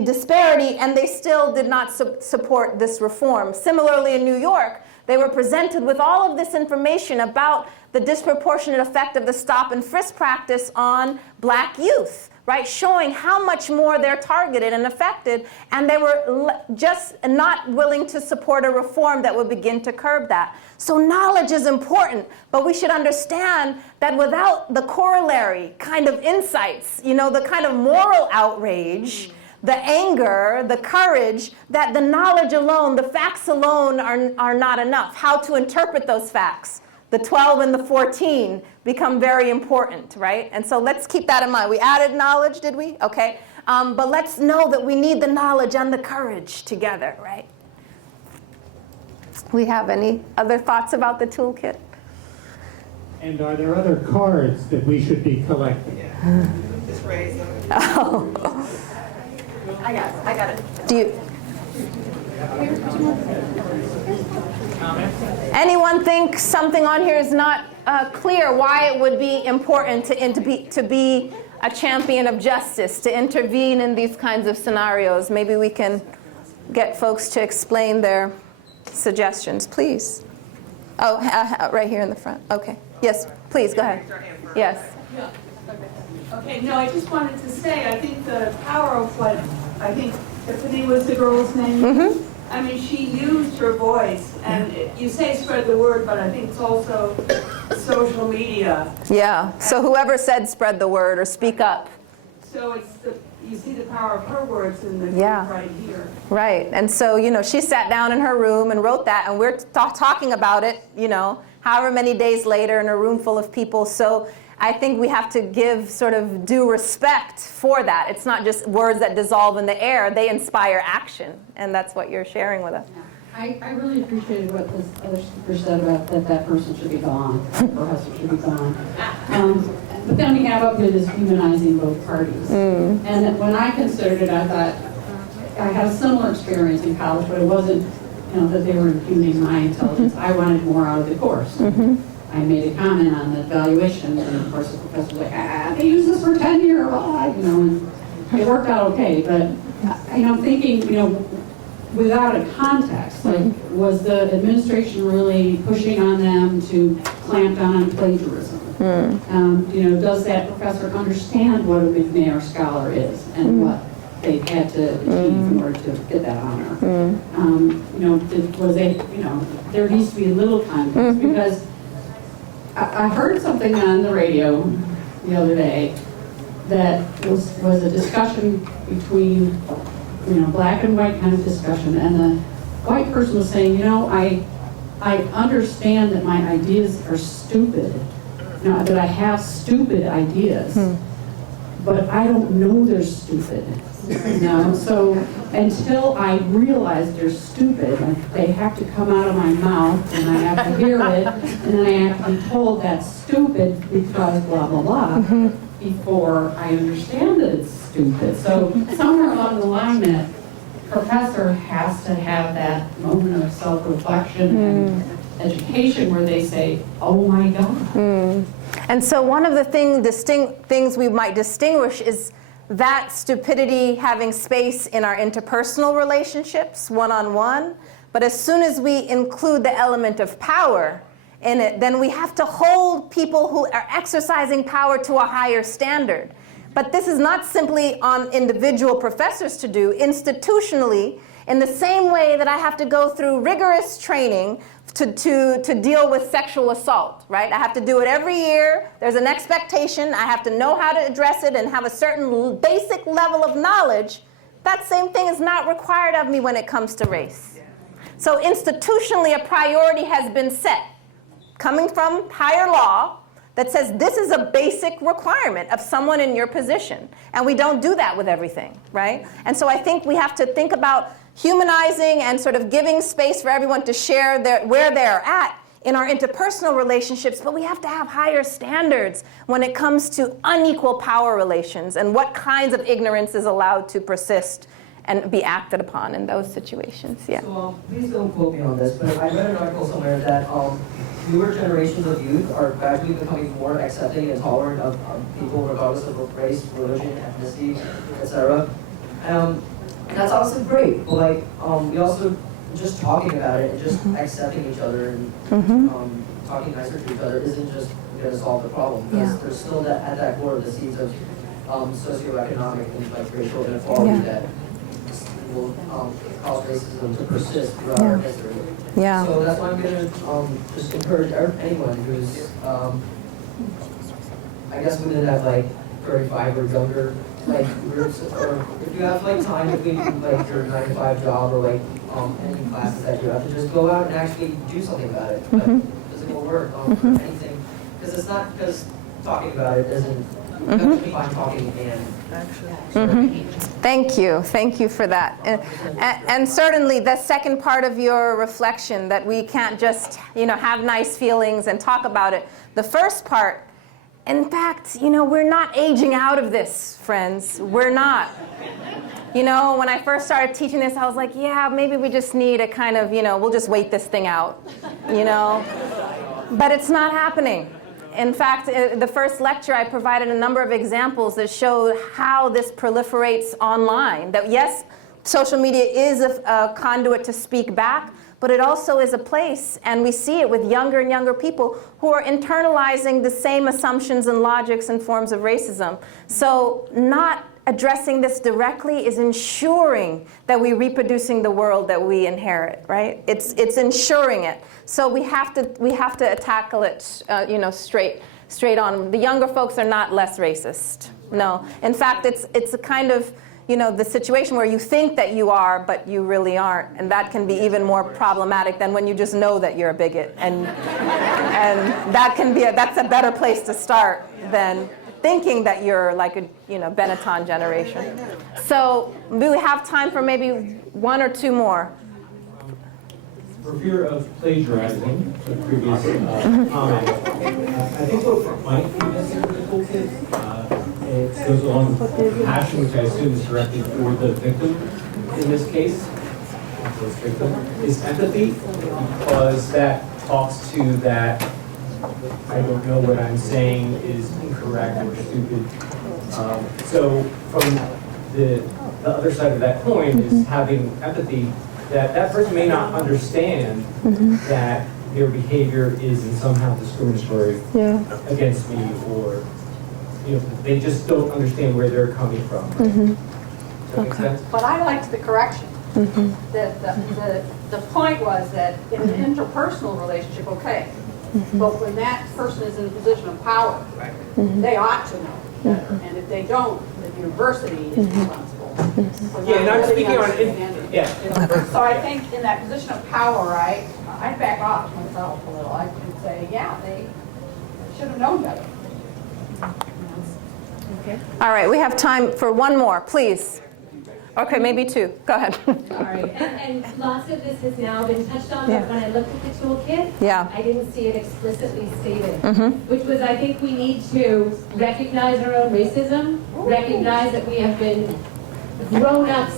disparity, and they still did not support this reform. Similarly, in New York, they were presented with all of this information about the disproportionate effect of the stop and frisk practice on black youth, right? Showing how much more they're targeted and affected, and they were just not willing to support a reform that would begin to curb that. So knowledge is important, but we should understand that without the corollary kind of insights, the kind of moral outrage, the anger, the courage, that the knowledge alone, the facts alone are not enough. How to interpret those facts. The 12 and the 14 become very important, right? And so let's keep that in mind. We added knowledge, did we? Okay. But let's know that we need the knowledge and the courage together, right? We have any other thoughts about the toolkit? And are there other cards that we should be collecting? Just raise them. Oh. I got it. Do you? Anyone think something on here is not clear? Why it would be important to be a champion of justice, to intervene in these kinds of scenarios? Maybe we can get folks to explain their suggestions, please. Oh, right here in the front. Okay. Yes, please, go ahead. Yes. Yeah. Okay, no, I just wanted to say, I think the power of what, I think Tiffany was the girl's name. Mm-hmm. I mean, she used her voice, and you say spread the word, but I think it's also social media. Yeah, so whoever said spread the word or speak up. So it's you see the power of her words in the group right here. Right, and so, she sat down in her room and wrote that, and we're talking about it, however many days later in a room full of people. So I think we have to give sort of due respect for that. It's not just words that dissolve in the air. They inspire action, and that's what you're sharing with us. I really appreciated what this other speaker said about that person should be gone, professor should be gone. But then we have up here this humanizing both parties. And when I considered it, I thought, I had a similar experience in college, but it wasn't, that they were impugning my intelligence. I wanted more out of the course. I made a comment on the evaluation, and of course the professor was like, they use this for tenure, and it worked out okay, but I'm thinking, without a context, like, was the administration really pushing on them to clamp down on plagiarism? Does that professor understand what a McNair scholar is and what they had to achieve in order to get that honor? There needs to be a little context, because I heard something on the radio the other day that was a discussion between, black and white kind of discussion, and the white person was saying, I understand that my ideas are stupid, that I have stupid ideas, but I don't know they're stupid. So until I realize they're stupid, they have to come out of my mouth, and I have to hear it, and then I have to be told that's stupid because blah, blah, blah, before I understand that it's stupid. So somewhere along the line, that professor has to have that moment of self-reflection and education where they say, oh my God. And so one of the things we might distinguish is that stupidity having space in our interpersonal relationships, one-on-one. But as soon as we include the element of power in it, then we have to hold people who are exercising power to a higher standard. But this is not simply on individual professors to do. Institutionally, in the same way that I have to go through rigorous training to deal with sexual assault, right? I have to do it every year. There's an expectation. I have to know how to address it and have a certain basic level of knowledge. That same thing is not required of me when it comes to race. So institutionally, a priority has been set, coming from higher law, that says this is a basic requirement of someone in your position. And we don't do that with everything, right? And so I think we have to think about humanizing and sort of giving space for everyone to share where they're at in our interpersonal relationships, but we have to have higher standards when it comes to unequal power relations and what kinds of ignorance is allowed to persist and be acted upon in those situations. Yeah. So please don't quote me on this, but I read an article somewhere that newer generations of youth are gradually becoming more accepting and tolerant of people regardless of race, religion, ethnicity, etc. That's also great, but we also just talking about it and just accepting each other and talking nicer to each other isn't just going to solve the problem, because there's still at that core of the seeds of socioeconomic and racial inequality that will cause racism to persist throughout our history. So that's why I'm going to just encourage anyone who's, I guess within that 35 or younger groups, or if you have time between your 9-to-5 job or any classes that you have, to just go out and actually do something about it, physical work, anything, because it's not because talking about it isn't. You have to define talking and Thank you for that. And certainly the second part of your reflection, that we can't just have nice feelings and talk about it. The first part, in fact, we're not aging out of this, friends. We're not. When I first started teaching this, I was like, yeah, maybe we just need a kind of, we'll just wait this thing out, But it's not happening. In fact, the first lecture, I provided a number of examples that showed how this proliferates online. That yes, social media is a conduit to speak back, but it also is a place, and we see it with younger and younger people who are internalizing the same assumptions and logics and forms of racism. So not addressing this directly is ensuring that we're reproducing the world that we inherit, right? It's ensuring it. So we have to tackle it, straight on. The younger folks are not less racist. No, in fact, it's a kind of the situation where you think that you are, but you really aren't, and that can be even more problematic than when you just know that you're a bigot, and that's a better place to start than thinking that you're like a Benetton generation. So we have time for maybe one or two more. For fear of plagiarizing the previous comment, I think what might be necessary for the toolkit, it goes along with compassion, which I assume is directed toward the victim in this case, is empathy, because that talks to that I don't know what I'm saying is incorrect or stupid. So from the other side of that coin is having empathy that that person may not understand that their behavior is in somehow discriminatory against me, or they just don't understand where they're coming from. Does that make sense? But I liked the correction. The point was that in an interpersonal relationship, okay, but when that person is in a position of power, they ought to know better. And if they don't, the university is responsible. Yeah, and I'm speaking on So I think in that position of power, right, I'd back off myself a little. I would say, yeah, they should have known better. Okay. All right, we have time for one more, please. Okay, maybe two. Go ahead. Sorry. And lots of this has now been touched on, but when I looked at the toolkit, I didn't see it explicitly stated, which was I think we need to recognize our own racism, recognize that we have been grown up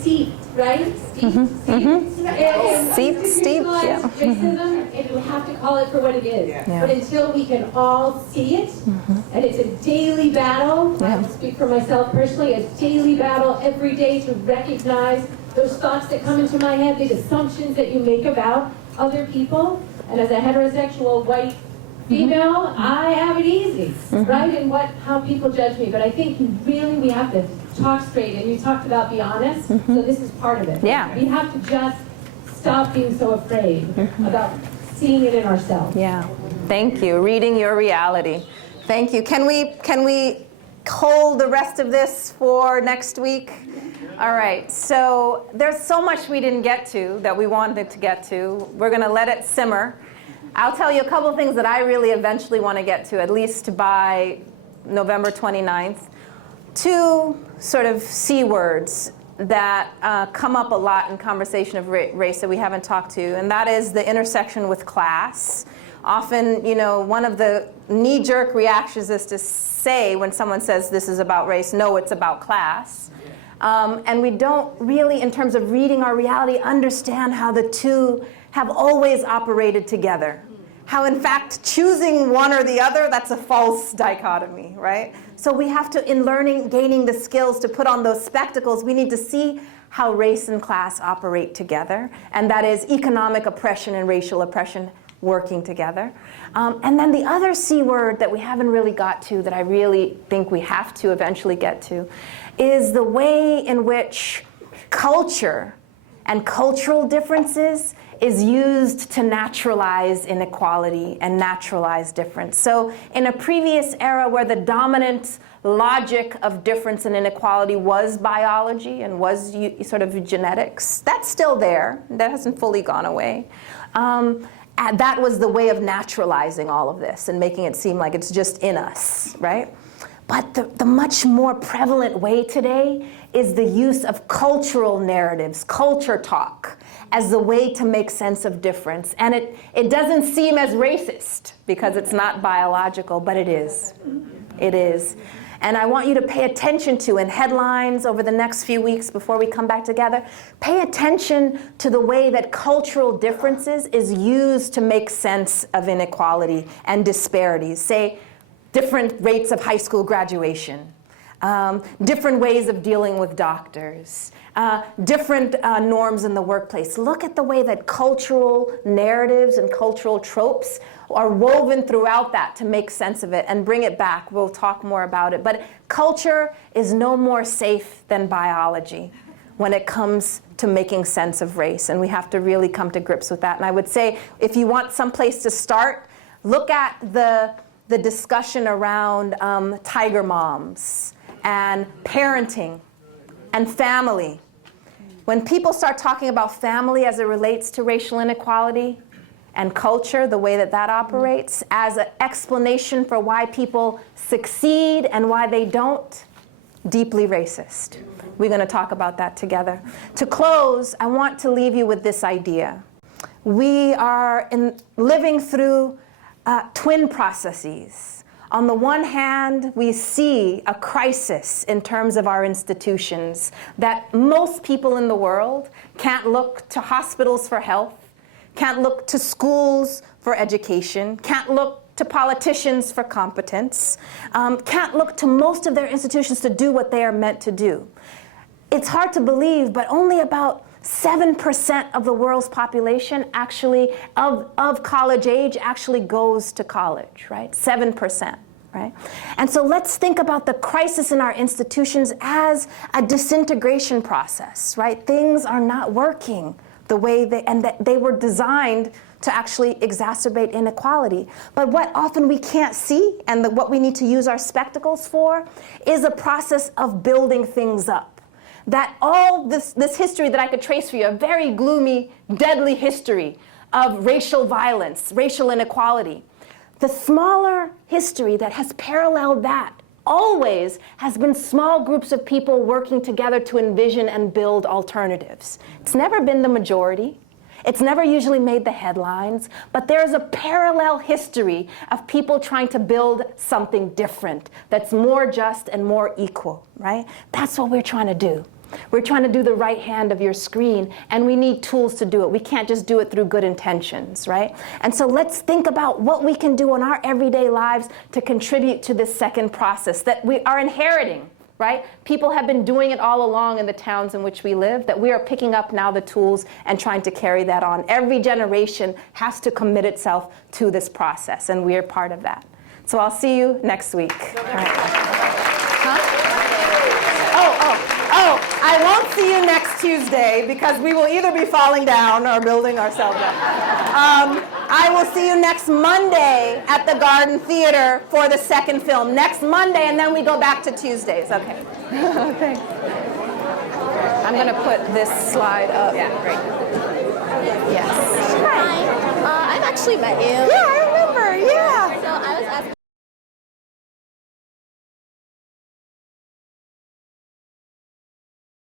steeped, right? Steeped racism, and we have to call it for what it is. But until we can all see it, and it's a daily battle, I will speak for myself personally, a daily battle every day to recognize those thoughts that come into my head, these assumptions that you make about other people. And as a heterosexual white female, I have it easy, right? And how people judge me. But I think we have to talk straight. And you talked about be honest, so this is part of it. Yeah. We have to just stop being so afraid about seeing it in ourselves. Yeah. Thank you. Reading your reality. Thank you. Can we hold the rest of this for next week? All right. So there's so much we didn't get to that we wanted to get to. We're going to let it simmer. I'll tell you a couple things that I really eventually want to get to, at least by November 29th. Two sort of C words that come up a lot in conversation of race that we haven't talked to, and that is the intersection with class. Often, one of the knee-jerk reactions is to say when someone says this is about race, no, it's about class. And we don't really, in terms of reading our reality, understand how the two have always operated together. How, in fact, choosing one or the other, that's a false dichotomy, right? So we have to, in learning, gaining the skills to put on those spectacles, we need to see how race and class operate together. And that is economic oppression and racial oppression working together. And then the other C word that we haven't really got to, that I really think we have to eventually get to, is the way in which culture and cultural differences is used to naturalize inequality and naturalize difference. So in a previous era where the dominant logic of difference and inequality was biology and was sort of genetics, that's still there. That hasn't fully gone away. And that was the way of naturalizing all of this and making it seem like it's just in us, right? But the much more prevalent way today is the use of cultural narratives, culture talk, as the way to make sense of difference. And it doesn't seem as racist because it's not biological, but it is. It is. And I want you to pay attention to, in headlines over the next few weeks before we come back together, pay attention to the way that cultural differences is used to make sense of inequality and disparities. Say, different rates of high school graduation, different ways of dealing with doctors, different norms in the workplace. Look at the way that cultural narratives and cultural tropes are woven throughout that to make sense of it and bring it back. We'll talk more about it. But culture is no more safe than biology when it comes to making sense of race. And we have to really come to grips with that. And I would say, if you want some place to start, look at the discussion around tiger moms and parenting and family. When people start talking about family as it relates to racial inequality and culture, the way that that operates, as an explanation for why people succeed and why they don't, deeply racist. We're going to talk about that together. To close, I want to leave you with this idea. We are living through twin processes. On the one hand, we see a crisis in terms of our institutions, that most people in the world can't look to hospitals for health, can't look to schools for education, can't look to politicians for competence, can't look to most of their institutions to do what they are meant to do. It's hard to believe, but only about 7% of the world's population actually, of college age, actually goes to college, right? 7%. Right? And so let's think about the crisis in our institutions as a disintegration process, right? Things are not working the way that they were designed to actually exacerbate inequality. But what often we can't see, and what we need to use our spectacles for, is a process of building things up. That all this history that I could trace for you, a very gloomy, deadly history of racial violence, racial inequality, the smaller history that has paralleled that always has been small groups of people working together to envision and build alternatives. It's never been the majority. It's never usually made the headlines, but there's a parallel history of people trying to build something different that's more just and more equal, right? That's what we're trying to do. We're trying to do the right hand of your screen, and we need tools to do it. We can't just do it through good intentions, right? And so let's think about what we can do in our everyday lives to contribute to this second process that we are inheriting, right? People have been doing it all along in the towns in which we live, that we are picking up now the tools and trying to carry that on. Every generation has to commit itself to this process, and we are part of that. So I'll see you next week. All right. I won't see you next Tuesday because we will either be falling down or building ourselves up. I will see you next Monday at the Garden Theater for the second film. Next Monday, and then we go back to Tuesdays. Okay. Thanks. I'm going to put this slide up. Yeah, great. Yes. Hi. I've actually met you. Yeah.